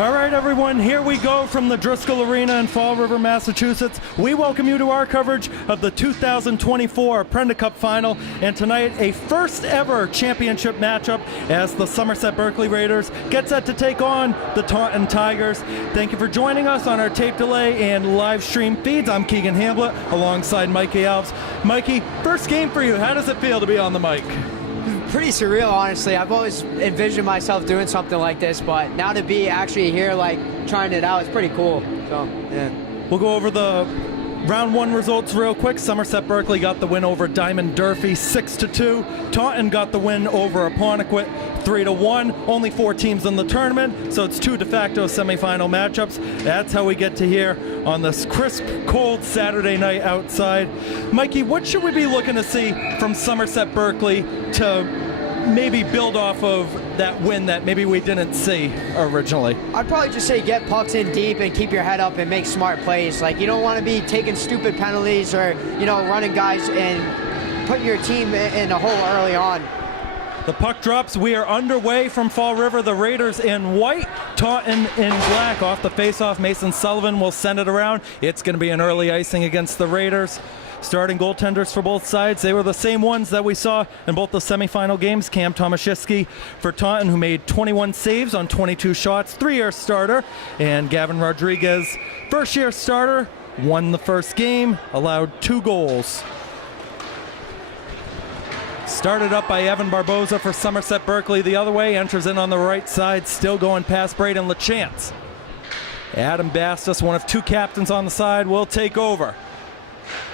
All right, everyone, here we go from the Driscoll Arena in Fall River, Massachusetts. We welcome you to our coverage of the 2024 Prenda Cup Final, and tonight a first ever championship matchup as the Somerset Berkley Raiders get set to take on the Taunton Tigers. Thank you for joining us on our tape delay and live stream feeds. I'm Keegan Hamblett alongside Mikey Alves. Mikey, first game for you. How does it feel to be on the mic? Pretty surreal, honestly. I've always envisioned myself doing something like this, but now to be actually here, like, trying it out, it's pretty cool. So, yeah. We'll go over the round one results real quick. Somerset Berkley got the win over Diamond Durfee 6-2. Taunton got the win over Apponequet 3-1. Only 4 teams in the tournament, so it's 2 de facto semifinal matchups. That's how we get to here on this crisp, cold Saturday night outside. Mikey, what should we be looking to see from Somerset Berkley to maybe build off of that win that maybe we didn't see originally? I'd probably just say get pucks in deep and keep your head up and make smart plays. Like, you don't want to be taking stupid penalties or, you know, running guys and putting your team in a hole early on. The puck drops. We are underway from Fall River. The Raiders in white, Taunton in black. Off the faceoff, Mason Sullivan will send it around. It's going to be an early icing against the Raiders. Starting goaltenders for both sides, they were the same ones that we saw in both the semifinal games. Cam Tomaszewski for Taunton, who made 21 saves on 22 shots, 3-year starter. And Gavin Rodriguez, first-year starter, won the first game, allowed 2 goals. Started up by Evan Barboza for Somerset Berkley the other way, enters in on the right side, still going past Braden LaChance. Adam Bastos, one of 2 captains on the side, will take over.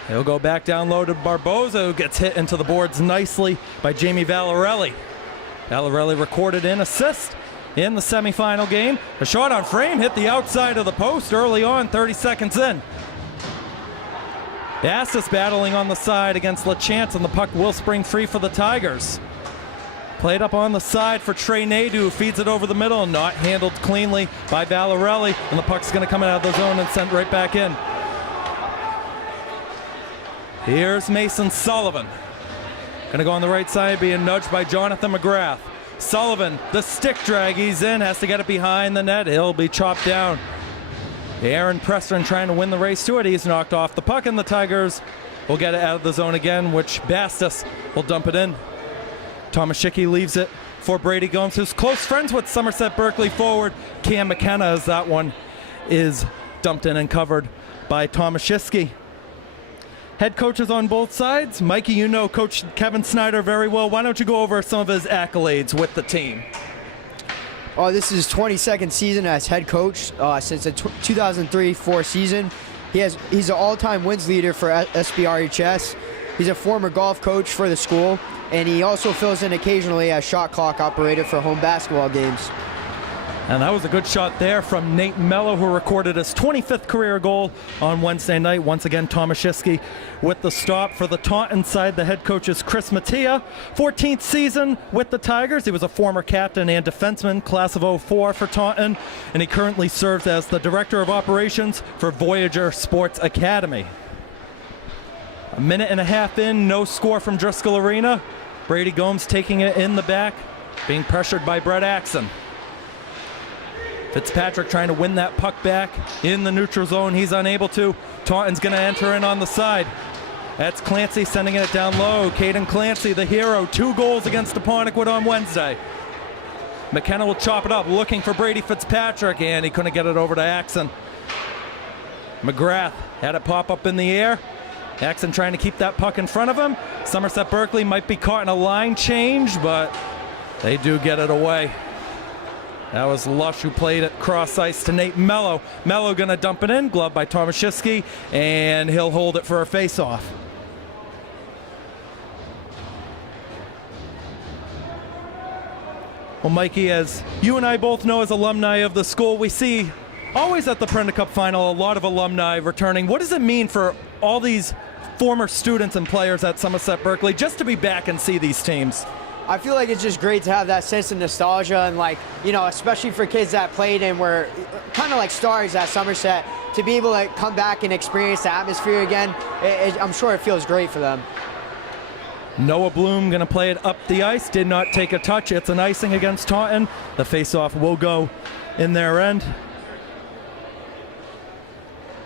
He'll go back down low to Barboza, who gets hit into the boards nicely by Jamie Valarelli. Valarelli recorded an assist in the semifinal game. A shot on frame hit the outside of the post early on, 30 seconds in. Bastos battling on the side against LaChance, and the puck will spring free for the Tigers. Played up on the side for Trey Nadeau, who feeds it over the middle, not handled cleanly by Valarelli, and the puck's going to come out of the zone and sent right back in. Here's Mason Sullivan. Going to go on the right side, being nudged by Jonathan McGrath. Sullivan, the stick drag, he's in, has to get it behind the net. He'll be chopped down. Aaron Preston trying to win the race to it. He's knocked off the puck, and the Tigers will get it out of the zone again, which Bastos will dump it in. Tomaszewski leaves it for Brady Gomes, who's close friends with Somerset Berkley forward Cam McKenna, as that one is dumped in and covered by Tomaszewski. Head coaches on both sides. Mikey, you know Coach Kevin Snyder very well. Why don't you go over some of his accolades with the team? Oh, this is his 22nd season as head coach since the 2003-04 season. He's an all-time wins leader for SBRHS. He's a former golf coach for the school, and he also fills in occasionally as shot clock operator for home basketball games. And that was a good shot there from Nate Mello, who recorded his 25th career goal on Wednesday night. Once again, Tomaszewski with the stop. For the Taunton side, the head coach is Chris Mattia. 14th season with the Tigers. He was a former captain and defenseman, class of 04 for Taunton, and he currently serves as the director of operations for Voyager Sports Academy. A minute and a half in, no score from Driscoll Arena. Brady Gomes taking it in the back, being pressured by Brett Axon. Fitzpatrick trying to win that puck back in the neutral zone. He's unable to. Taunton's going to enter in on the side. That's Clancy sending it down low. Caden Clancy, the hero, 2 goals against Apponequet on Wednesday. McKenna will chop it up, looking for Brady Fitzpatrick, and he couldn't get it over to Axon. McGrath had it pop up in the air. Axon trying to keep that puck in front of him. Somerset Berkley might be caught in a line change, but they do get it away. That was Lush, who played it cross ice to Nate Mello. Mello going to dump it in, glove by Tomaszewski, and he'll hold it for a face-off. Well, Mikey, as you and I both know as alumni of the school, we see always at the Prenda Cup Final a lot of alumni returning. What does it mean for all these former students and players at Somerset Berkley just to be back and see these teams? I feel like it's just great to have that sense of nostalgia, and, like, you know, especially for kids that played and were kind of like stars at Somerset, to be able to come back and experience the atmosphere again, I'm sure it feels great for them. Noah Bloom going to play it up the ice. Did not take a touch. It's an icing against Taunton. The faceoff will go in their end.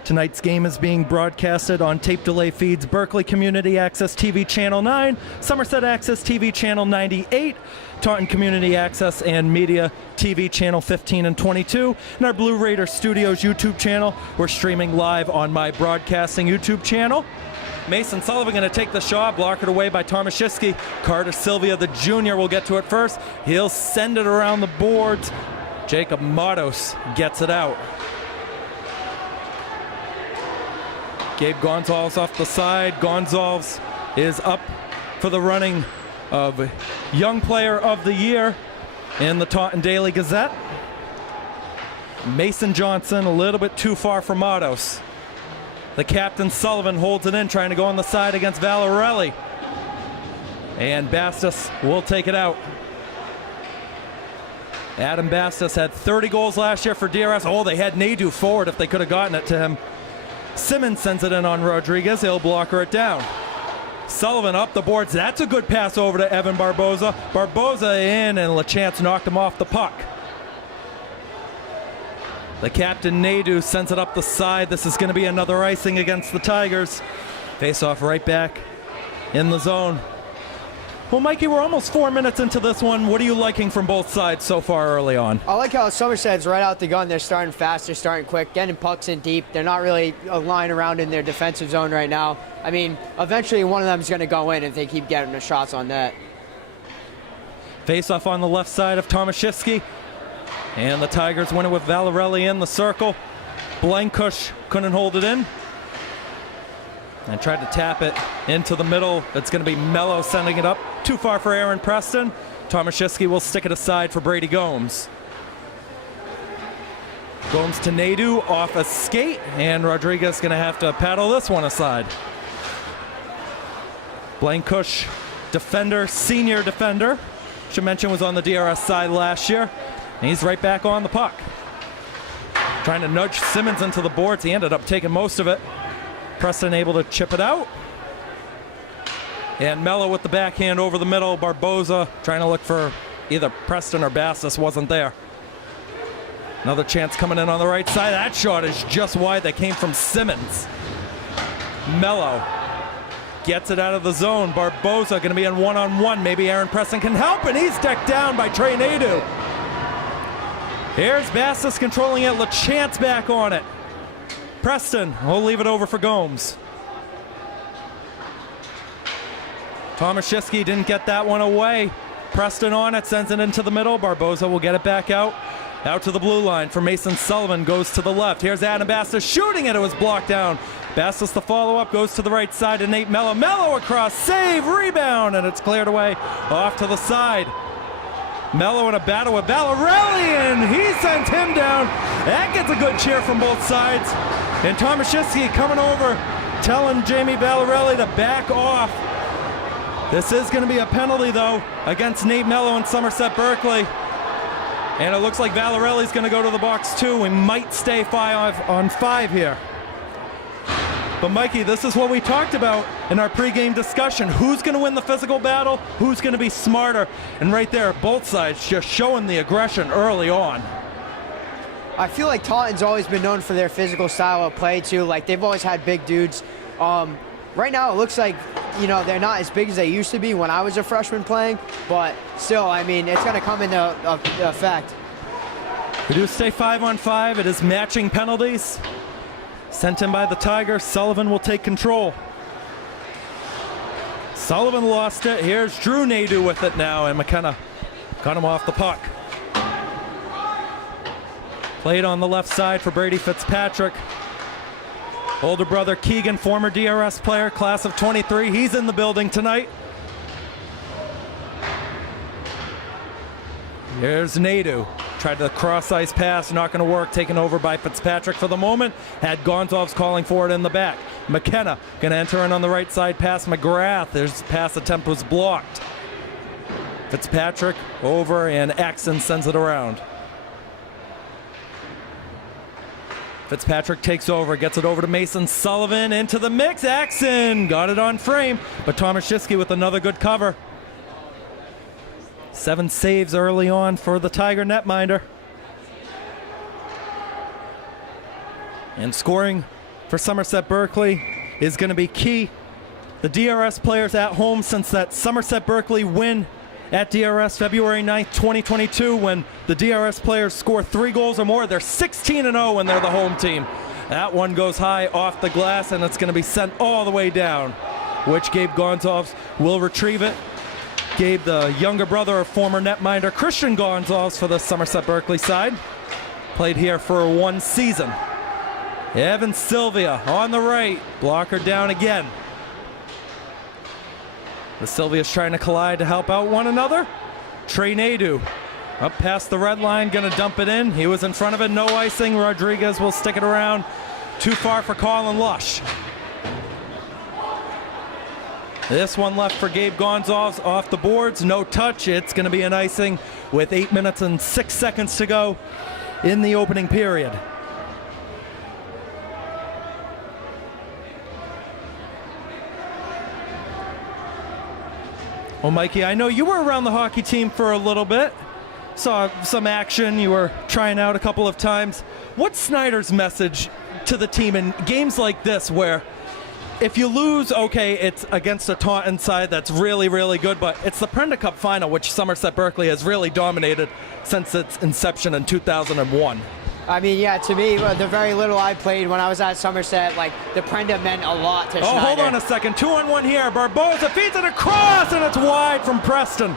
Tonight's game is being broadcasted on tape delay feeds Berkley Community Access TV Channel 9, Somerset Access TV Channel 98, Taunton Community Access and Media TV Channel 15 and 22, and our Blue Raider Studios YouTube channel. We're streaming live on my broadcasting YouTube channel. Mason Sullivan going to take the shot, blocked away by Tomaszewski. Carter Sylvia, the junior, will get to it first. He'll send it around the boards. Jacob Matos gets it out. Gabe Gonzalez off the side. Gonzalez is up for the running of Young Player of the Year in the Taunton Daily Gazette. Mason Johnson a little bit too far for Matos. The captain Sullivan holds it in, trying to go on the side against Valarelli. And Bastos will take it out. Adam Bastos had 30 goals last year for DRS. Oh, they had Nadu forward if they could have gotten it to him. Simmons sends it in on Rodriguez. He'll blocker it down. Sullivan up the boards. That's a good pass over to Evan Barboza. Barboza in, and LaChance knocked him off the puck. The captain Nadu sends it up the side. This is going to be another icing against the Tigers. Face off right back in the zone. Well, Mikey, we're almost 4 minutes into this one. What are you liking from both sides so far early on? I like how Somerset's right out the gun. They're starting fast. They're starting quick, getting pucks in deep. They're not really lying around in their defensive zone right now. I mean, eventually one of them is going to go in if they keep getting the shots on net. Face off on the left side of Tomaszewski. And the Tigers win it with Valarelli in the circle. Blankush couldn't hold it in. And tried to tap it into the middle. It's going to be Mello sending it up. Too far for Aaron Preston. Tomaszewski will stick it aside for Brady Gomes. Gomes to Nadu off a skate. And Rodriguez going to have to paddle this one aside. Blankush, defender, senior defender. Should mention was on the DRS side last year. And he's right back on the puck. Trying to nudge Simmons into the boards. He ended up taking most of it. Preston able to chip it out. And Mello with the backhand over the middle. Barboza trying to look for either Preston or Bastos, wasn't there. Another chance coming in on the right side. That shot is just wide. That came from Simmons. Mello gets it out of the zone. Barboza going to be in one-on-one. Maybe Aaron Preston can help, and he's decked down by Trey Nadu. Here's Bastos controlling it. LaChance back on it. Preston will leave it over for Gomes. Tomaszewski didn't get that one away. Preston on it, sends it into the middle. Barboza will get it back out. Out to the blue line for Mason Sullivan, goes to the left. Here's Adam Bastos shooting it. It was blocked down. Bastos the follow-up, goes to the right side to Nate Mello. Mello across, save, rebound, and it's cleared away off to the side. Mello in a battle with Valarelli, and he sends him down. That gets a good cheer from both sides. And Tomaszewski coming over, telling Jamie Valarelli to back off. This is going to be a penalty, though, against Nate Mello and Somerset Berkley. And it looks like Valarelli's going to go to the box, too. We might stay 5-on-5 here. But, Mikey, this is what we talked about in our pregame discussion. Who's going to win the physical battle? Who's going to be smarter? And right there, both sides just showing the aggression early on. I feel like Taunton's always been known for their physical style of play, too. Like, they've always had big dudes. Right now, it looks like, you know, they're not as big as they used to be when I was a freshman playing. But still, I mean, it's going to come into effect. We do stay 5-on-5. It is matching penalties. Sent in by the Tigers. Sullivan will take control. Sullivan lost it. Here's Drew Nadu with it now, and McKenna cut him off the puck. Played on the left side for Brady Fitzpatrick. Older brother Keegan, former DRS player, class of 23. He's in the building tonight. Here's Nadu. Tried the cross-ice pass, not going to work. Taken over by Fitzpatrick for the moment. Had Gonzalez calling for it in the back. McKenna going to enter in on the right side past McGrath. His pass attempt was blocked. Fitzpatrick over, and Axon sends it around. Fitzpatrick takes over, gets it over to Mason Sullivan, into the mix. Axon got it on frame, but Tomaszewski with another good cover. 7 saves early on for the Tiger netminder. And scoring for Somerset Berkley is going to be key. The DRS players at home since that Somerset Berkley win at DRS February 9th, 2022, when the DRS players score 3 goals or more, they're 16-0 when they're the home team. That one goes high off the glass, and it's going to be sent all the way down, which Gabe Gonzalez will retrieve it. Gabe, the younger brother of former netminder Christian Gonzalez for the Somerset Berkley side. Played here for 1 season. Evan Sylvia on the right, blocker down again. The Sylvia's trying to collide to help out one another. Trey Nadeau up past the red line, gonna dump it in. He was in front of it, no icing. Rodriguez will stick it around. Too far for Colin Lush. This one left for Gabe Gonzalez off the boards, no touch. It's gonna be an icing with 8 minutes and 6 seconds to go in the opening period. Well, Mikey, I know you were around the hockey team for a little bit. Saw some action. You were trying out a couple of times. What's Snyder's message to the team in games like this where if you lose, okay, it's against a Taunton side that's really, really good, but it's the Prenda Cup final, which Somerset Berkley has really dominated since its inception in 2001. I mean, yeah, to me, the very little I played when I was at Somerset, like, the Prenda meant a lot to Schneider. Oh, hold on a second. 2-on-1 here. Barboza feeds it across, and it's wide from Preston.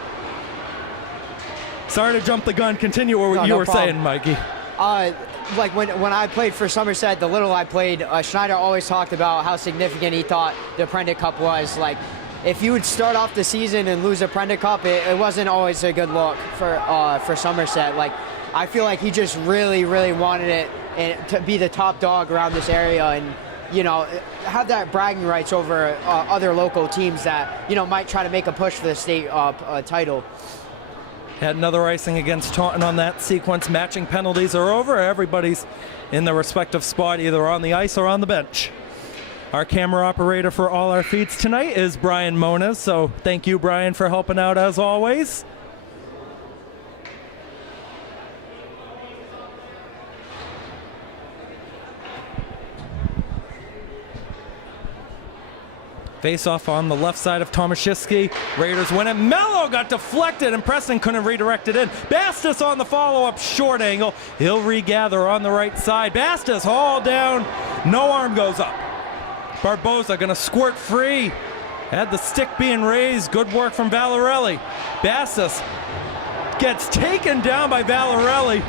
Sorry to jump the gun. Continue what you were saying, Mikey. Like, when I played for Somerset, the little I played, Schneider always talked about how significant he thought the Prenda Cup was. Like, if you would start off the season and lose a Prenda Cup, it wasn't always a good look for Somerset. Like, I feel like he just really, really wanted it and to be the top dog around this area and, you know, have that bragging rights over other local teams that, you know, might try to make a push for the state title. Had another icing against Taunton on that sequence. Matching penalties are over. Everybody's in their respective spot, either on the ice or on the bench. Our camera operator for all our feeds tonight is Brian Moniz, so thank you, Brian, for helping out as always. Face-off on the left side of Tomaszewski. Raiders win it. Mello got deflected, and Preston couldn't redirect it in. Bastos on the follow-up short angle. He'll regather on the right side. Bastos hauled down. No arm goes up. Barboza gonna squirt free. Had the stick being raised. Good work from Valarelli. Bastos gets taken down by Valarelli.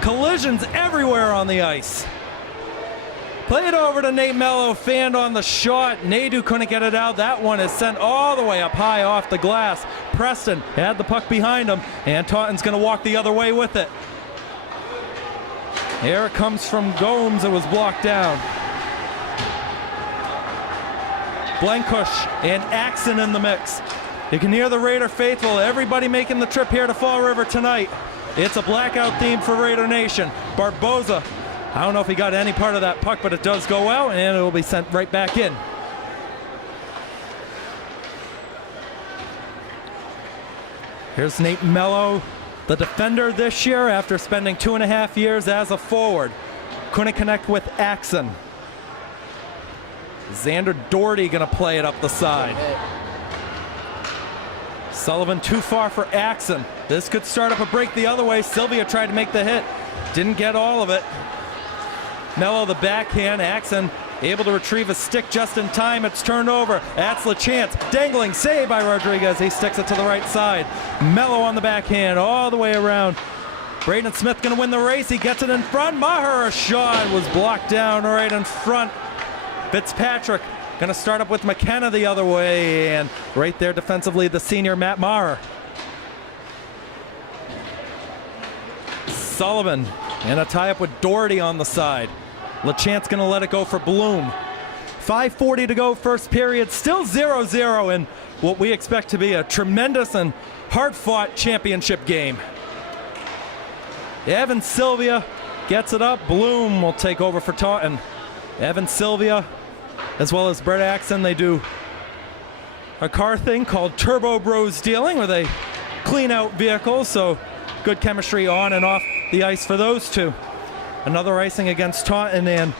Collisions everywhere on the ice. Play it over to Nate Mello, fanned on the shot. Nadeau couldn't get it out. That one is sent all the way up high off the glass. Preston had the puck behind him, and Taunton's going to walk the other way with it. Here it comes from Gomes. It was blocked down. Blankush and Axon in the mix. You can hear the Raider faithful. Everybody making the trip here to Fall River tonight. It's a blackout theme for Raider Nation. Barboza, I don't know if he got any part of that puck, but it does go out, and it will be sent right back in. Here's Nate Mello, the defender this year after spending 2.5 years as a forward. Couldn't connect with Axon. Xander Doherty gonna play it up the side. Sullivan too far for Axon. This could start up a break the other way. Sylvia tried to make the hit. Didn't get all of it. Mello the backhand. Axon able to retrieve a stick just in time. It's turned over. That's LaChance. Dangling save by Rodriguez. He sticks it to the right side. Mello on the backhand all the way around. Braden Smith going to win the race. He gets it in front. Maher, a shot was blocked down right in front. Fitzpatrick going to start up with McKenna the other way. And right there defensively, the senior Matt Maher. Sullivan and a tie-up with Doherty on the side. LaChance gonna let it go for Bloom. 5:40 to go, first period. Still 0-0 in what we expect to be a tremendous and hard-fought championship game. Evan Sylvia gets it up. Bloom will take over for Taunton. Evan Sylvia, as well as Brett Axon, they do a car thing called Turbo Bros Dealing, where they clean out vehicles, so good chemistry on and off the ice for those two. Another icing against Taunton, and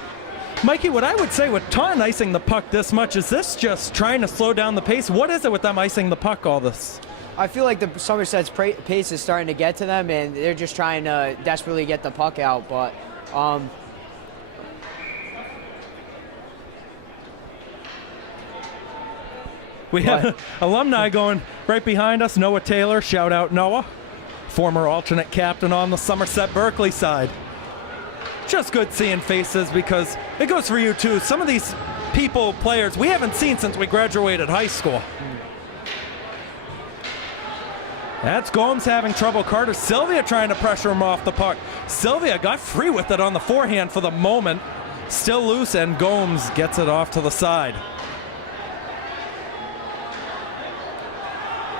Mikey, what I would say with Taunton icing the puck this much, is this just trying to slow down the pace? What is it with them icing the puck all this? I feel like the Somerset's pace is starting to get to them, and they're just trying to desperately get the puck out, but we have alumni going right behind us. Noah Taylor, shout out Noah, former alternate captain on the Somerset Berkley side. Just good seeing faces, because it goes for you too. Some of these people, players, we haven't seen since we graduated high school. That's Gomes having trouble. Carter Sylvia trying to pressure him off the puck. Sylvia got free with it on the forehand for the moment. Still loose, and Gomes gets it off to the side.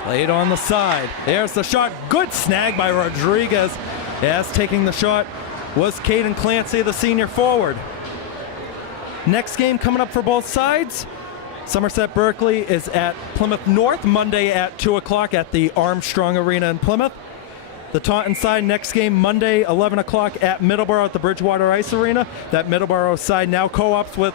Played on the side. There's the shot. Good snag by Rodriguez. As taking the shot was Caden Clancy, the senior forward. Next game coming up for both sides. Somerset Berkley is at Plymouth North Monday at 2 o'clock at the Armstrong Arena in Plymouth. The Taunton side next game Monday 11 o'clock at Middleborough at the Bridgewater Ice Arena. That Middleborough side now co-ops with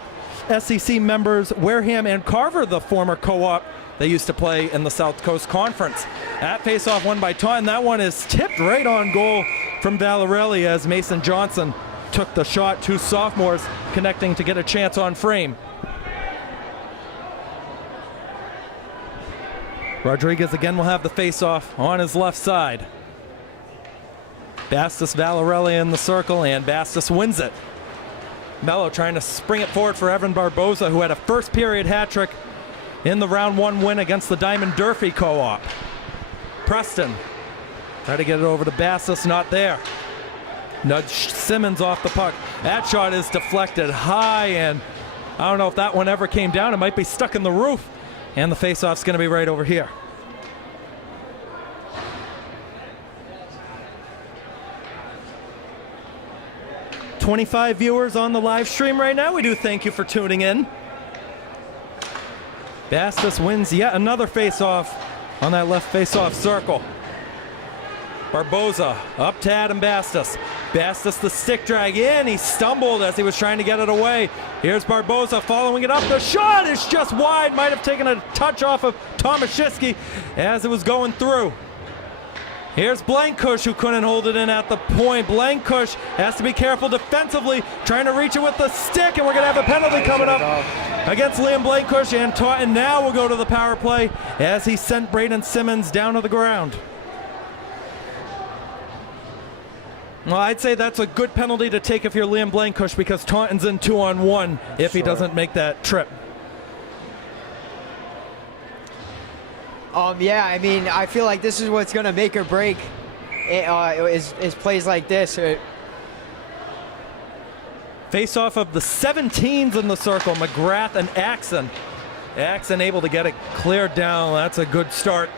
SEC members Wareham and Carver, the former co-op they used to play in the South Coast Conference. That face-off won by Taunton. That one is tipped right on goal from Valarelli as Mason Johnson took the shot. Two sophomores connecting to get a chance on frame. Rodriguez again will have the face-off on his left side. Bastos Valarelli in the circle, and Bastos wins it. Mello trying to spring it forward for Evan Barboza, who had a first period hat trick in the round one win against the Diamond Durfee co-op. Preston try to get it over to Bastos, not there. Nudge Simmons off the puck. That shot is deflected high, and I don't know if that one ever came down. It might be stuck in the roof, and the face-off's going to be right over here. $25 viewers on the live stream right now. We do thank you for tuning in. Bastos wins yet another face-off on that left face-off circle. Barboza up to Adam Bastos. Bastos the stick drag in. He stumbled as he was trying to get it away. Here's Barboza following it up. The shot is just wide. Might have taken a touch off of Tomaszewski as it was going through. Here's Blankush, who couldn't hold it in at the point. Blankush has to be careful defensively, trying to reach it with the stick, and we're going to have a penalty coming up against Liam Blankush, and Taunton now will go to the power play as he sent Braden Simmons down to the ground. Well, I'd say that's a good penalty to take if you're Liam Blankush, because Taunton's in 2-on-1 if he doesn't make that trip. Yeah, I mean, I feel like this is what's going to make or break is plays like this. Face-off of the 17s in the circle, McGrath and Axon. Axon able to get it cleared down. That's a good start.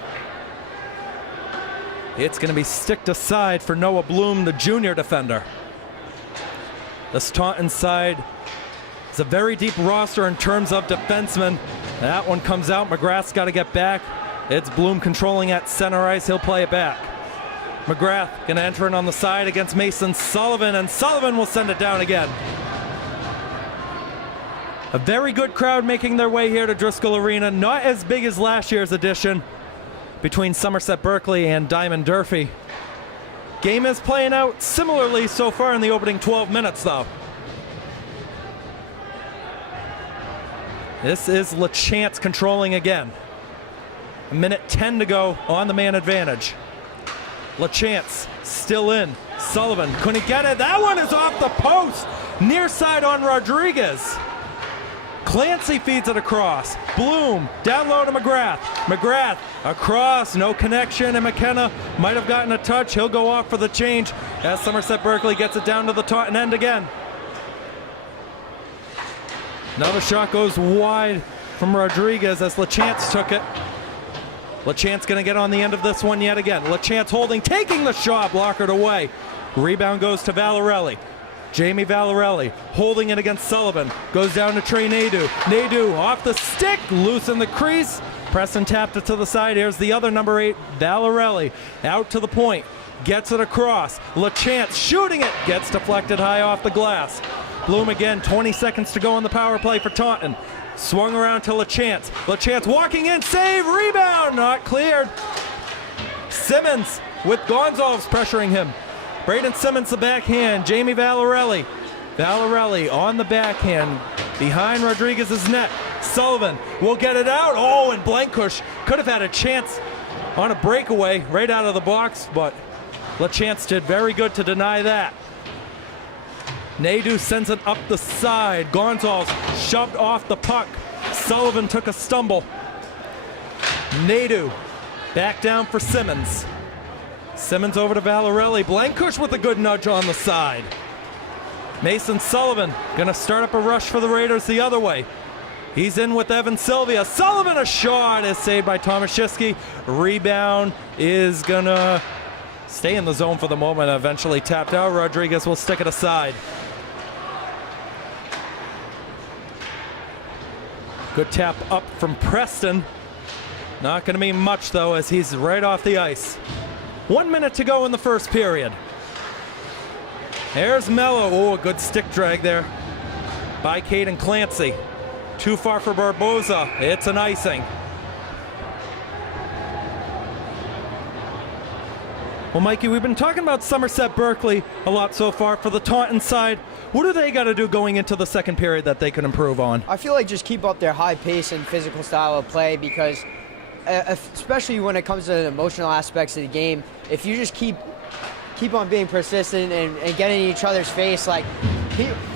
It's going to be sticked aside for Noah Bloom, the junior defender. This Taunton side is a very deep roster in terms of defensemen. That one comes out. McGrath's got to get back. It's Bloom controlling at center ice. He'll play it back. McGrath going to enter in on the side against Mason Sullivan, and Sullivan will send it down again. A very good crowd making their way here to Driscoll Arena. Not as big as last year's edition between Somerset Berkley and Diamond Durfee. Game is playing out similarly so far in the opening 12 minutes, though. This is LaChance controlling again. A minute 10 to go on the man advantage. LaChance still in. Sullivan couldn't get it. That one is off the post. Near side on Rodriguez. Clancy feeds it across. Bloom down low to McGrath. McGrath across, no connection, and McKenna might have gotten a touch. He'll go off for the change as Somerset Berkley gets it down to the Taunton end again. Another shot goes wide from Rodriguez as LaChance took it. LaChance going to get on the end of this one yet again. LaChance holding, taking the shot, blockered away. Rebound goes to Valarelli. Jamie Valarelli holding it against Sullivan. Goes down to Trey Nadeau. Nadeau off the stick, loose in the crease. Preston tapped it to the side. Here's the other number 8, Valarelli, out to the point. Gets it across. LaChance shooting it. Gets deflected high off the glass. Bloom again, 20 seconds to go on the power play for Taunton. Swung around to LaChance. LaChance walking in, save, rebound, not cleared. Simmons with Gonzalez pressuring him. Braden Simmons the backhand. Jamie Valarelli. Valarelli on the backhand behind Rodriguez's net. Sullivan will get it out. Oh, and Blankush could have had a chance on a breakaway right out of the box, but LaChance did very good to deny that. Nadeau sends it up the side. Gonzalez shoved off the puck. Sullivan took a stumble. Nadeau back down for Simmons. Simmons over to Valarelli. Blankush with a good nudge on the side. Mason Sullivan gonna start up a rush for the Raiders the other way. He's in with Evan Sylvia. Sullivan, a shot is saved by Tomaszewski. Rebound is gonna stay in the zone for the moment, eventually tapped out. Rodriguez will stick it aside. Good tap up from Preston. Not going to mean much though, as he's right off the ice. 1 minute to go in the first period. There's Mello. Oh, a good stick drag there by Caden Clancy. Too far for Barboza. It's an icing. Well, Mikey, we've been talking about Somerset Berkley a lot so far. For the Taunton side, what do they got to do going into the second period that they can improve on? I feel like just keep up their high pace and physical style of play, because especially when it comes to the emotional aspects of the game, if you just keep on being persistent and getting in each other's face, like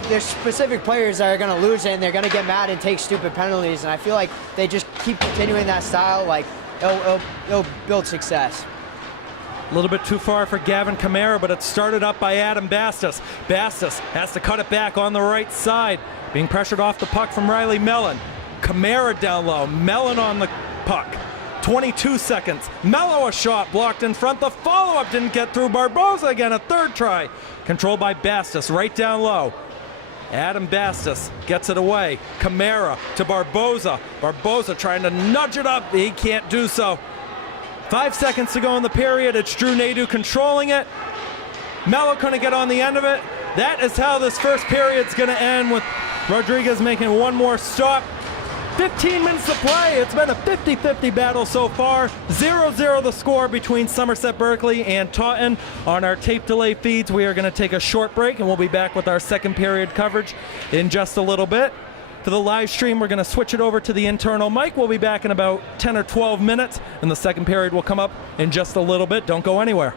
there's specific players that are going to lose it and they're going to get mad and take stupid penalties, and I feel like they just keep continuing that style, like it'll build success. A little bit too far for Gavin Kamara, but it's started up by Adam Bastos. Bastos has to cut it back on the right side. Being pressured off the puck from Riley Mellon. Kamara down low. Mellon on the puck. 22 seconds. Mello a shot blocked in front. The follow-up didn't get through. Barboza again, a third try. Controlled by Bastos, right down low. Adam Bastos gets it away. Kamara to Barboza. Barboza trying to nudge it up. He can't do so. 5 seconds to go in the period. It's Drew Nadeau controlling it. Mello couldn't get on the end of it. That is how this first period's going to end, with Rodriguez making one more stop. 15 minutes to play. It's been a 50-50 battle so far. 0-0 the score between Somerset Berkley and Taunton. On our tape delay feeds, we are going to take a short break, and we'll be back with our second period coverage in just a little bit. For the live stream, we're going to switch it over to the internal mic. We'll be back in about 10 or 12 minutes, and the second period will come up in just a little bit. Don't go anywhere.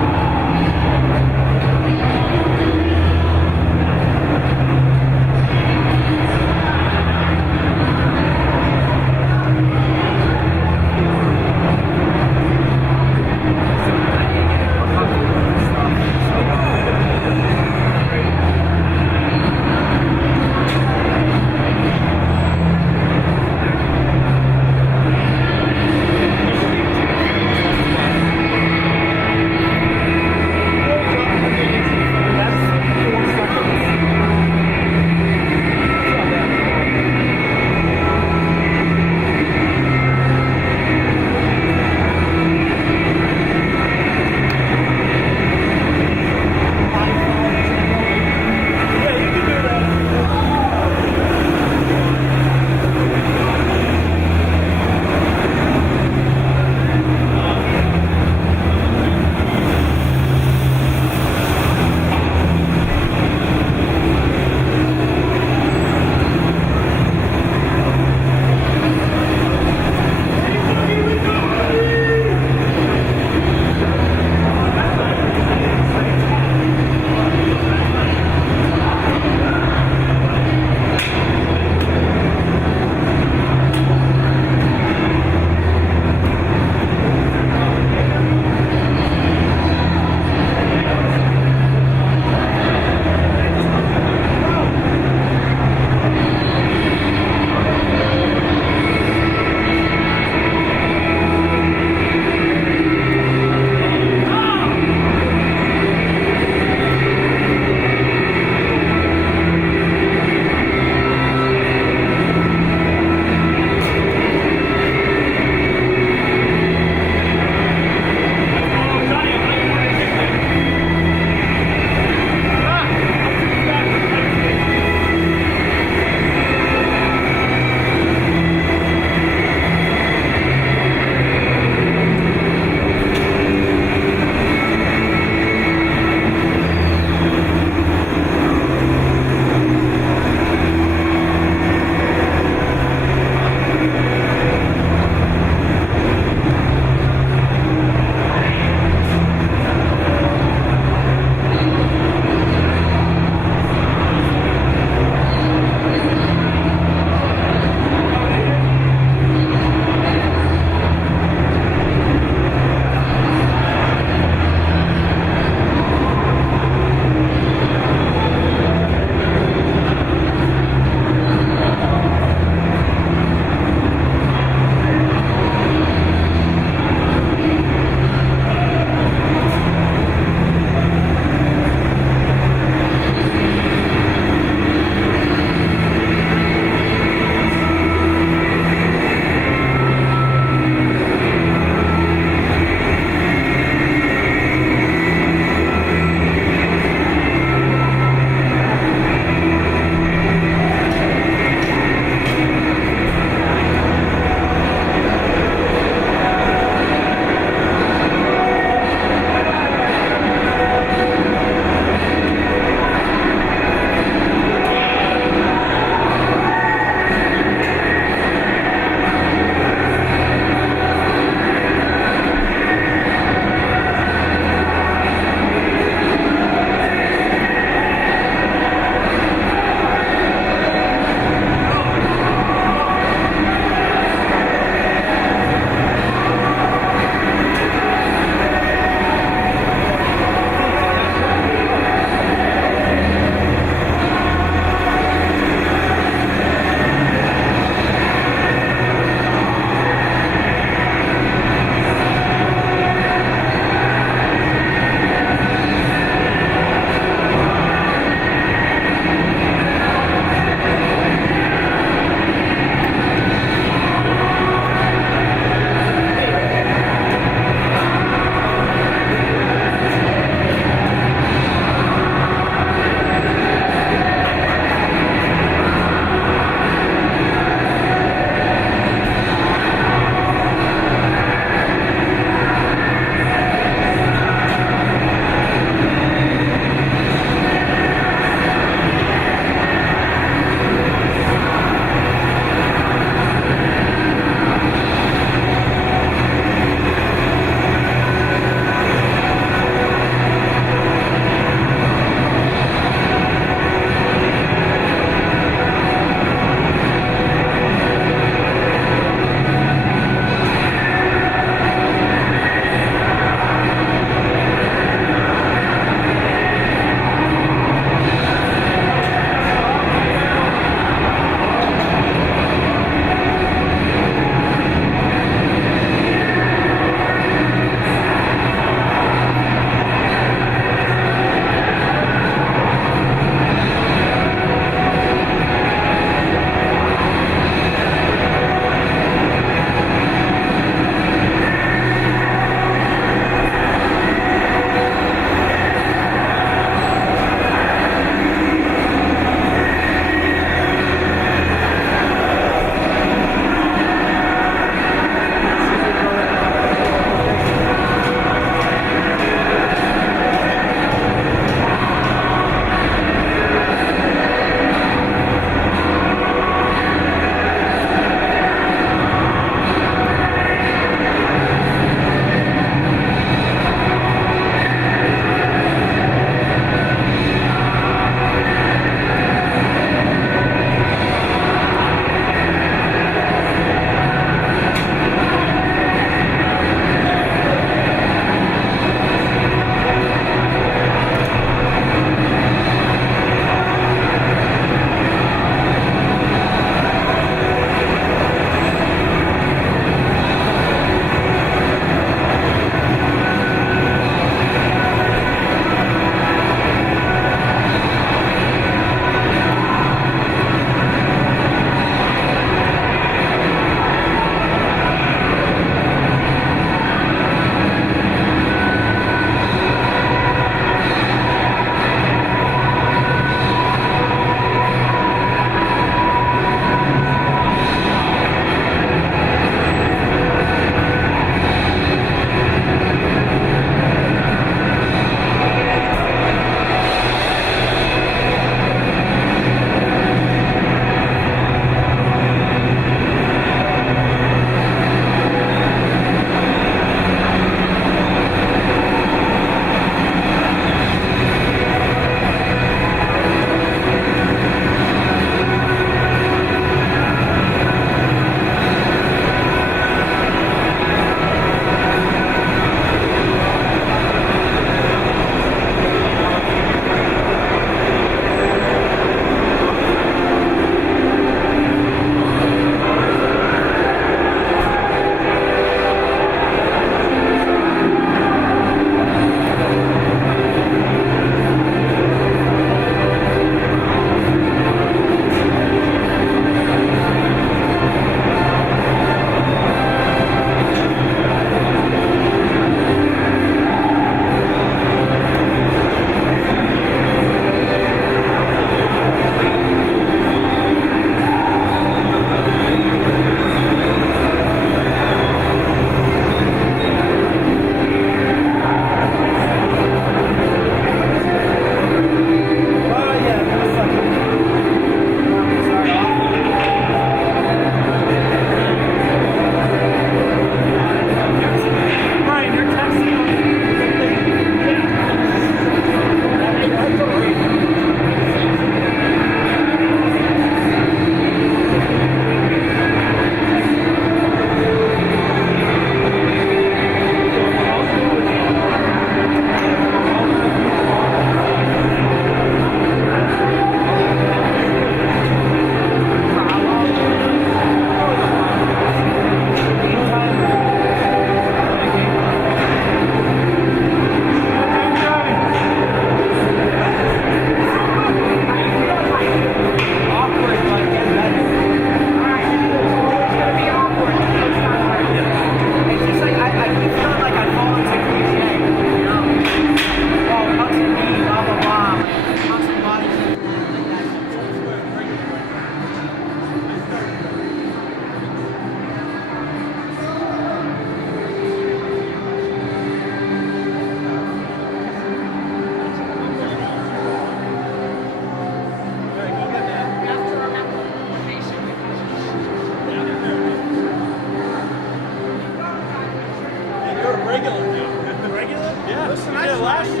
You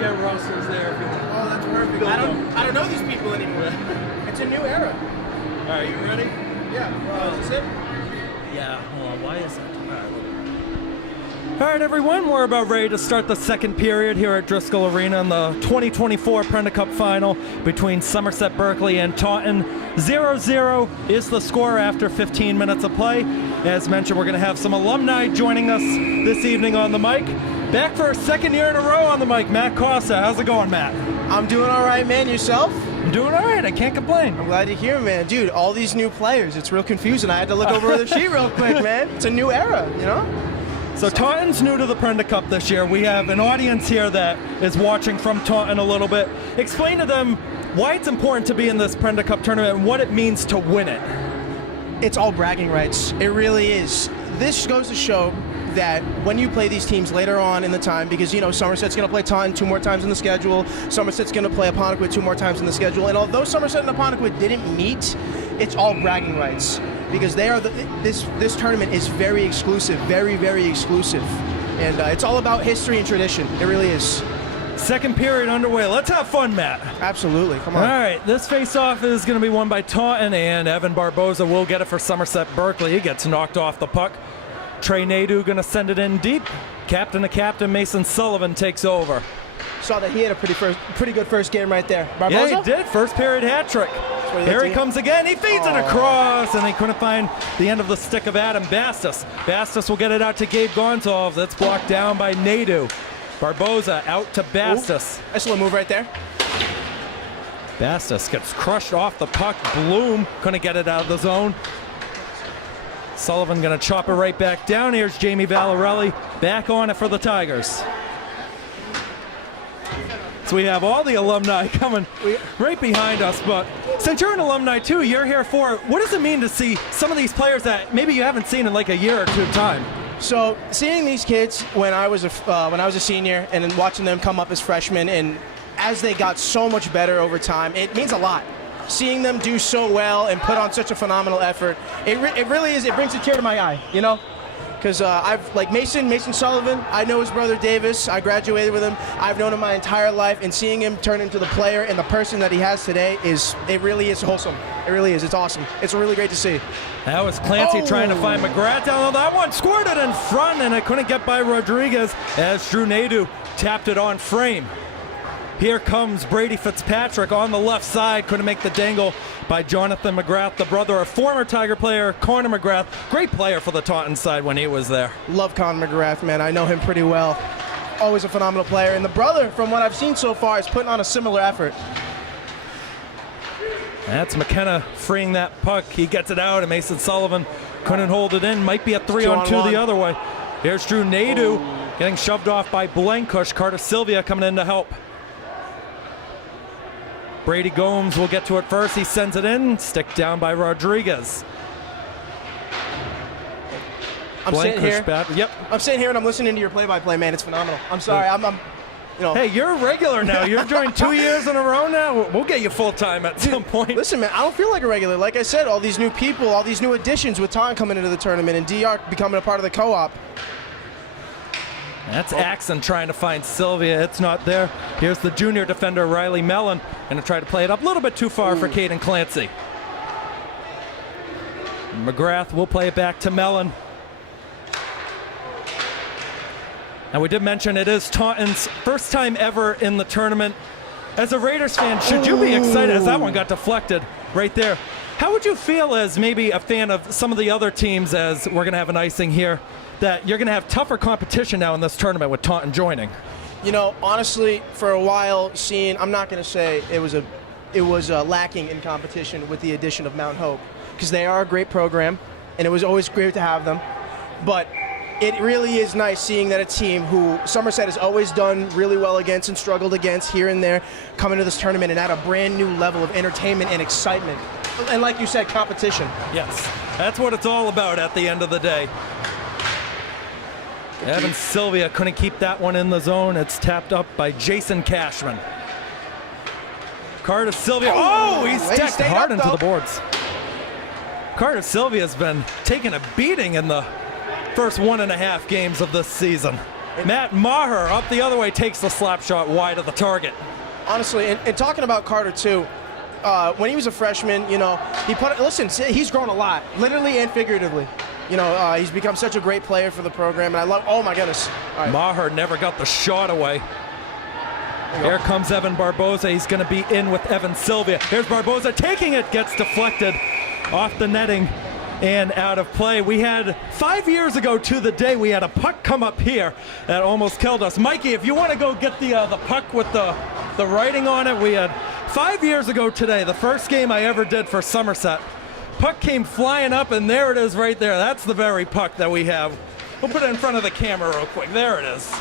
got rosters there if you want. Oh, that's perfect. I don't know these people anymore. It's a new era. All right, you ready? Yeah. Is this it? Yeah. Hold on. Why is that? All right, everyone, we're about ready to start the second period here at Driscoll Arena in the 2024 Prenda Cup final between Somerset Berkley and Taunton. 0-0 is the score after 15 minutes of play. As mentioned, we're going to have some alumni joining us this evening on the mic. Back for a second year in a row on the mic, Matt Costa. How's it going, Matt? I'm doing all right, man. Yourself? I'm doing all right. I can't complain. I'm glad to hear, man. Dude, all these new players, it's real confusing. I had to look over the sheet real quick, man. It's a new era, you know? So Taunton's new to the Prenda Cup this year. We have an audience here that is watching from Taunton a little bit. Explain to them why it's important to be in this Prenda Cup tournament and what it means to win it. It's all bragging rights. It really is. This goes to show that when you play these teams later on in the time, because, you know, Somerset's going to play Taunton 2 more times in the schedule, Somerset's going to play Apponequet 2 more times in the schedule, and although Somerset and Apponequet didn't meet, it's all bragging rights. Because they are this tournament is very exclusive, very, very exclusive. And it's all about history and tradition. It really is. Second period underway. Let's have fun, Matt. Absolutely. Come on. All right. This face-off is going to be won by Taunton, and Evan Barboza will get it for Somerset Berkley. He gets knocked off the puck. Trey Nadeau going to send it in deep. Captain to captain, Mason Sullivan takes over. Saw that he had a pretty good first game right there. Barboza? Yeah, he did. First period hat trick. Here he comes again. He feeds it across, and he couldn't find the end of the stick of Adam Bastos. Bastos will get it out to Gabe Gonsalves. That's blocked down by Nadeau. Barboza out to Bastos. Nice little move right there. Bastos gets crushed off the puck. Bloom couldn't get it out of the zone. Sullivan going to chop it right back down. Here's Jamie Valarelli back on it for the Tigers. So we have all the alumni coming right behind us, but since you're an alumni too, you're here for, what does it mean to see some of these players that maybe you haven't seen in like a year or two time? So seeing these kids when I was a senior and then watching them come up as freshmen, and as they got so much better over time, it means a lot. Seeing them do so well and put on such a phenomenal effort, it really is, it brings a tear to my eye, you know? Because I've, like Mason Sullivan, I know his brother Davis, I graduated with him, I've known him my entire life, and seeing him turn into the player and the person that he has today it really is wholesome. It really is, it's awesome. It's really great to see. That was Clancy trying to find McGrath down on that one, scored it in front, and it couldn't get by Rodriguez as Drew Nadeau tapped it on frame. Here comes Brady Fitzpatrick on the left side, couldn't make the dangle by Jonathan McGrath, the brother of former Tiger player Connor McGrath. Great player for the Taunton side when he was there. Love Connor McGrath, man. I know him pretty well. Always a phenomenal player. And the brother, from what I've seen so far, is putting on a similar effort. That's McKenna freeing that puck. He gets it out, and Mason Sullivan couldn't hold it in. Might be a 3-on-2 the other way. Here's Drew Nadeau getting shoved off by Blankush. Carter Sylvia coming in to help. Brady Gomes will get to it first. He sends it in. Stick down by Rodriguez. I'm sitting here. Yep. I'm sitting here and I'm listening to your play-by-play, man. It's phenomenal. I'm sorry. I'm you know. Hey, you're a regular now. You've joined 2 years in a row now. We'll get you full-time at some point. Listen, man, I don't feel like a regular. Like I said, all these new people, all these new additions with Taunton coming into the tournament and DR becoming a part of the co-op. That's Axon trying to find Sylvia. It's not there. Here's the junior defender, Riley Mellon. Going to try to play it up a little bit too far for Caden Clancy. McGrath will play it back to Mellon. And we did mention it is Taunton's first time ever in the tournament. As a Raiders fan, should you be excited as that one got deflected right there? How would you feel as maybe a fan of some of the other teams, as we're going to have an icing here, that you're going to have tougher competition now in this tournament with Taunton joining? You know, honestly, for a while, I'm not going to say it was lacking in competition with the addition of Mount Hope, because they are a great program, and it was always great to have them. But it really is nice seeing that a team who Somerset has always done really well against and struggled against here and there come into this tournament and add a brand new level of entertainment and excitement. And like you said, competition. Yes, that's what it's all about at the end of the day. Evan Sylvia couldn't keep that one in the zone. It's tapped up by Jason Cashman. Carter Sylvia. Oh, he's stacked hard into the boards. Carter Sylvia's been taking a beating in the first 1.5 games of this season. Matt Maher up the other way takes the slap shot wide of the target. Honestly, and talking about Carter too, when he was a freshman, you know, he's grown a lot, literally and figuratively. You know, he's become such a great player for the program, and I love, oh my goodness. All right. Maher never got the shot away. Here comes Evan Barboza. He's going to be in with Evan Sylvia. Here's Barboza taking it, gets deflected off the netting and out of play. We had 5 years ago to the day, we had a puck come up here that almost killed us. Mikey, if you want to go get the puck with the writing on it, we had 5 years ago today, the first game I ever did for Somerset. Puck came flying up, and there it is right there. That's the very puck that we have. We'll put it in front of the camera real quick. There it is.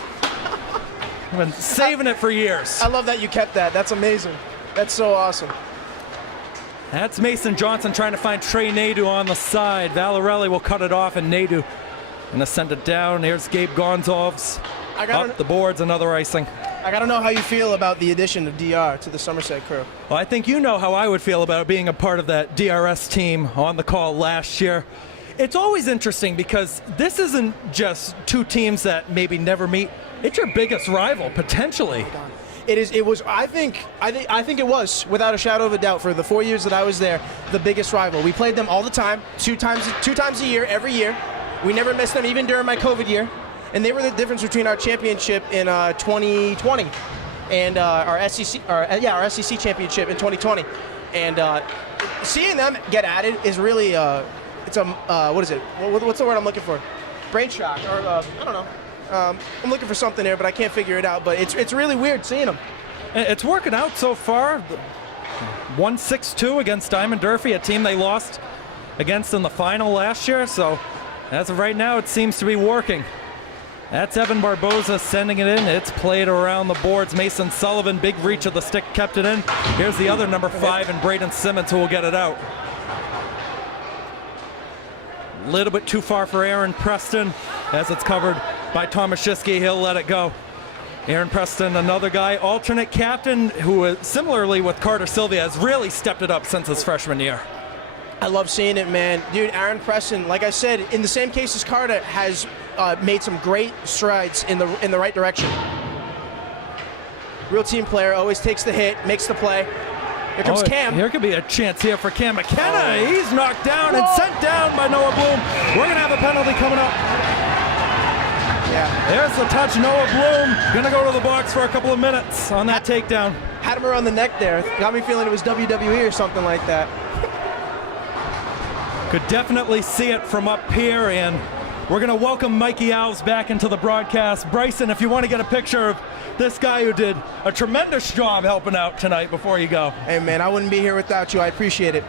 I've been saving it for years. I love that you kept that. That's amazing. That's so awesome. That's Mason Johnson trying to find Trey Nadeau on the side. Valarelli will cut it off, and Nadeau gonna send it down. Here's Gabe Gonzalves. Up the boards, another icing. I gotta know how you feel about the addition of DR to the Somerset crew. Well, I think you know how I would feel about being a part of that DRS team on the call last year. It's always interesting because this isn't just two teams that maybe never meet. It's your biggest rival, potentially. I think it was, without a shadow of a doubt, for the 4 years that I was there, the biggest rival. We played them all the time, two times a year, every year. We never missed them, even during my COVID year. And they were the difference between our championship in 2020 and our SEC championship in 2020. And seeing them get added is really, what is it? What's the word I'm looking for? Brain shock, or I don't know. I'm looking for something there, but I can't figure it out. But it's really weird seeing them. It's working out so far. 1-6-2 against Diamond Durfee, a team they lost against in the final last year. So as of right now, it seems to be working. That's Evan Barboza sending it in. It's played around the boards. Mason Sullivan, big reach of the stick, kept it in. Here's the other number 5, and Braden Simmons, who will get it out. A little bit too far for Aaron Preston, as it's covered by Tomaszewski. He'll let it go. Aaron Preston, another guy, alternate captain, who similarly with Carter Sylvia has really stepped it up since his freshman year. I love seeing it, man. Dude, Aaron Preston, like I said, in the same case as Carter, has made some great strides in the right direction. Real team player, always takes the hit, makes the play. Here comes Cam. Here could be a chance here for Cam McKenna. He's knocked down and sent down by Noah Bloom. We're going to have a penalty coming up. Yeah. There's the touch. Noah Bloom going to go to the box for a couple of minutes on that takedown. Had him around the neck there. Got me feeling it was WWE or something like that. Could definitely see it from up here, and we're going to welcome Mikey Alves back into the broadcast. Bryson, if you want to get a picture of this guy who did a tremendous job helping out tonight before you go. Hey, man, I wouldn't be here without you. I appreciate it.